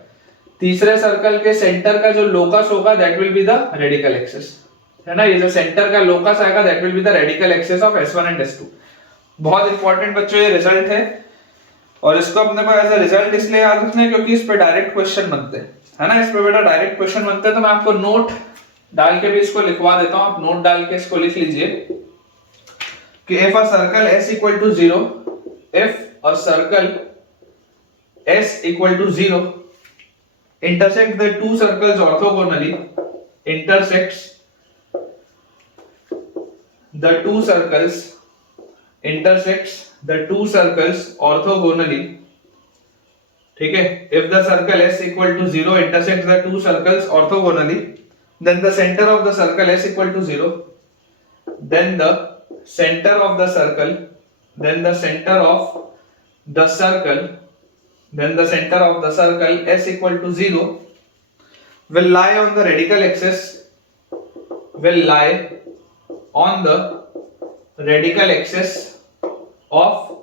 तीसरे सर्कल के सेंटर का जो लोकस होगा that will be the radical axis, है ना। ये जो सेंटर का लोकस आएगा that will be the radical axis of S1 and S2। बहुत इंपॉर्टेंट बच्चों ये रिजल्ट है और इसको अपने को एज अ रिजल्ट इसलिए याद रखना है क्योंकि इस पे डायरेक्ट क्वेश्चन बनते हैं, है ना। इस पे बेटा डायरेक्ट क्वेश्चन बनते हैं, तो मैं आपको नोट डाल के भी इसको लिखवा देता हूं। आप नोट डाल के इसको लिख लीजिए कि if a circle S equal to 0, if a circle S equal to 0 intersect the two circles orthogonally, intersects the two circles orthogonally, ठीक है. If the circle S equal to 0 intersects the two circles orthogonally, then the center of the circle S equal to 0, then the center of the circle S equal to 0 will lie on the radical axis of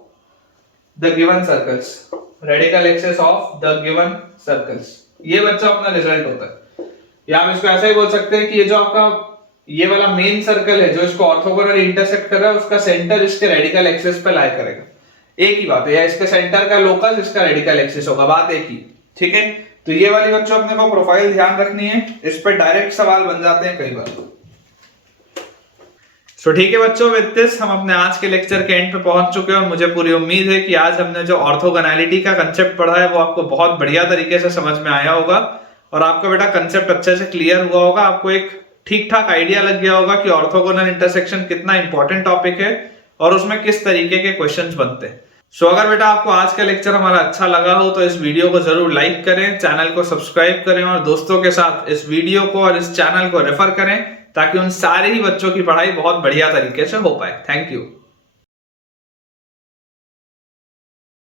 the given circles. ये बच्चा अपना result होता है. या हम इसको ऐसा ही बोल सकते हैं कि ये जो आपका ये वाला मेन सर्कल है जो इसको ऑर्थोगोनल इंटरसेक्ट कर रहा है, उसका सेंटर इसके रेडिकल एक्सिस पे लाई करेगा. एक ही बात है, या इसके सेंटर का लोकस इसका रेडिकल एक्सिस होगा, बात एक ही. ठीक है, तो ये वाली बच्चों अपने को प्रोफाइल ध्यान रखनी है, इस पे डायरेक्ट सवाल बन जाते हैं कई बार. तो ठीक है बच्चों, विद दिस हम अपने आज के लेक्चर के एंड पे पहुंच चुके हैं और मुझे पूरी उम्मीद है कि आज हमने जो ऑर्थोगोनैलिटी का कंसेप्ट पढ़ा है वो आपको बहुत बढ़िया तरीके से समझ में आया होगा और आपका बेटा कंसेप्ट अच्छे से क्लियर हुआ होगा. आपको एक ठीक ठाक आइडिया लग गया होगा कि ऑर्थोगोनल इंटरसेक्शन कितना इंपॉर्टेंट टॉपिक है और उसमें किस तरीके के क्वेश्चंस बनते हैं. सो अगर बेटा आपको आज का लेक्चर हमारा अच्छा लगा हो तो इस वीडियो को जरूर लाइक करें, चैनल को सब्सक्राइब करें और दोस्तों के साथ इस वीडियो को और इस चैनल को रेफर करें ताकि उन सारे ही बच्चों की पढ़ाई बहुत बढ़िया तरीके से हो पाए. Thank you.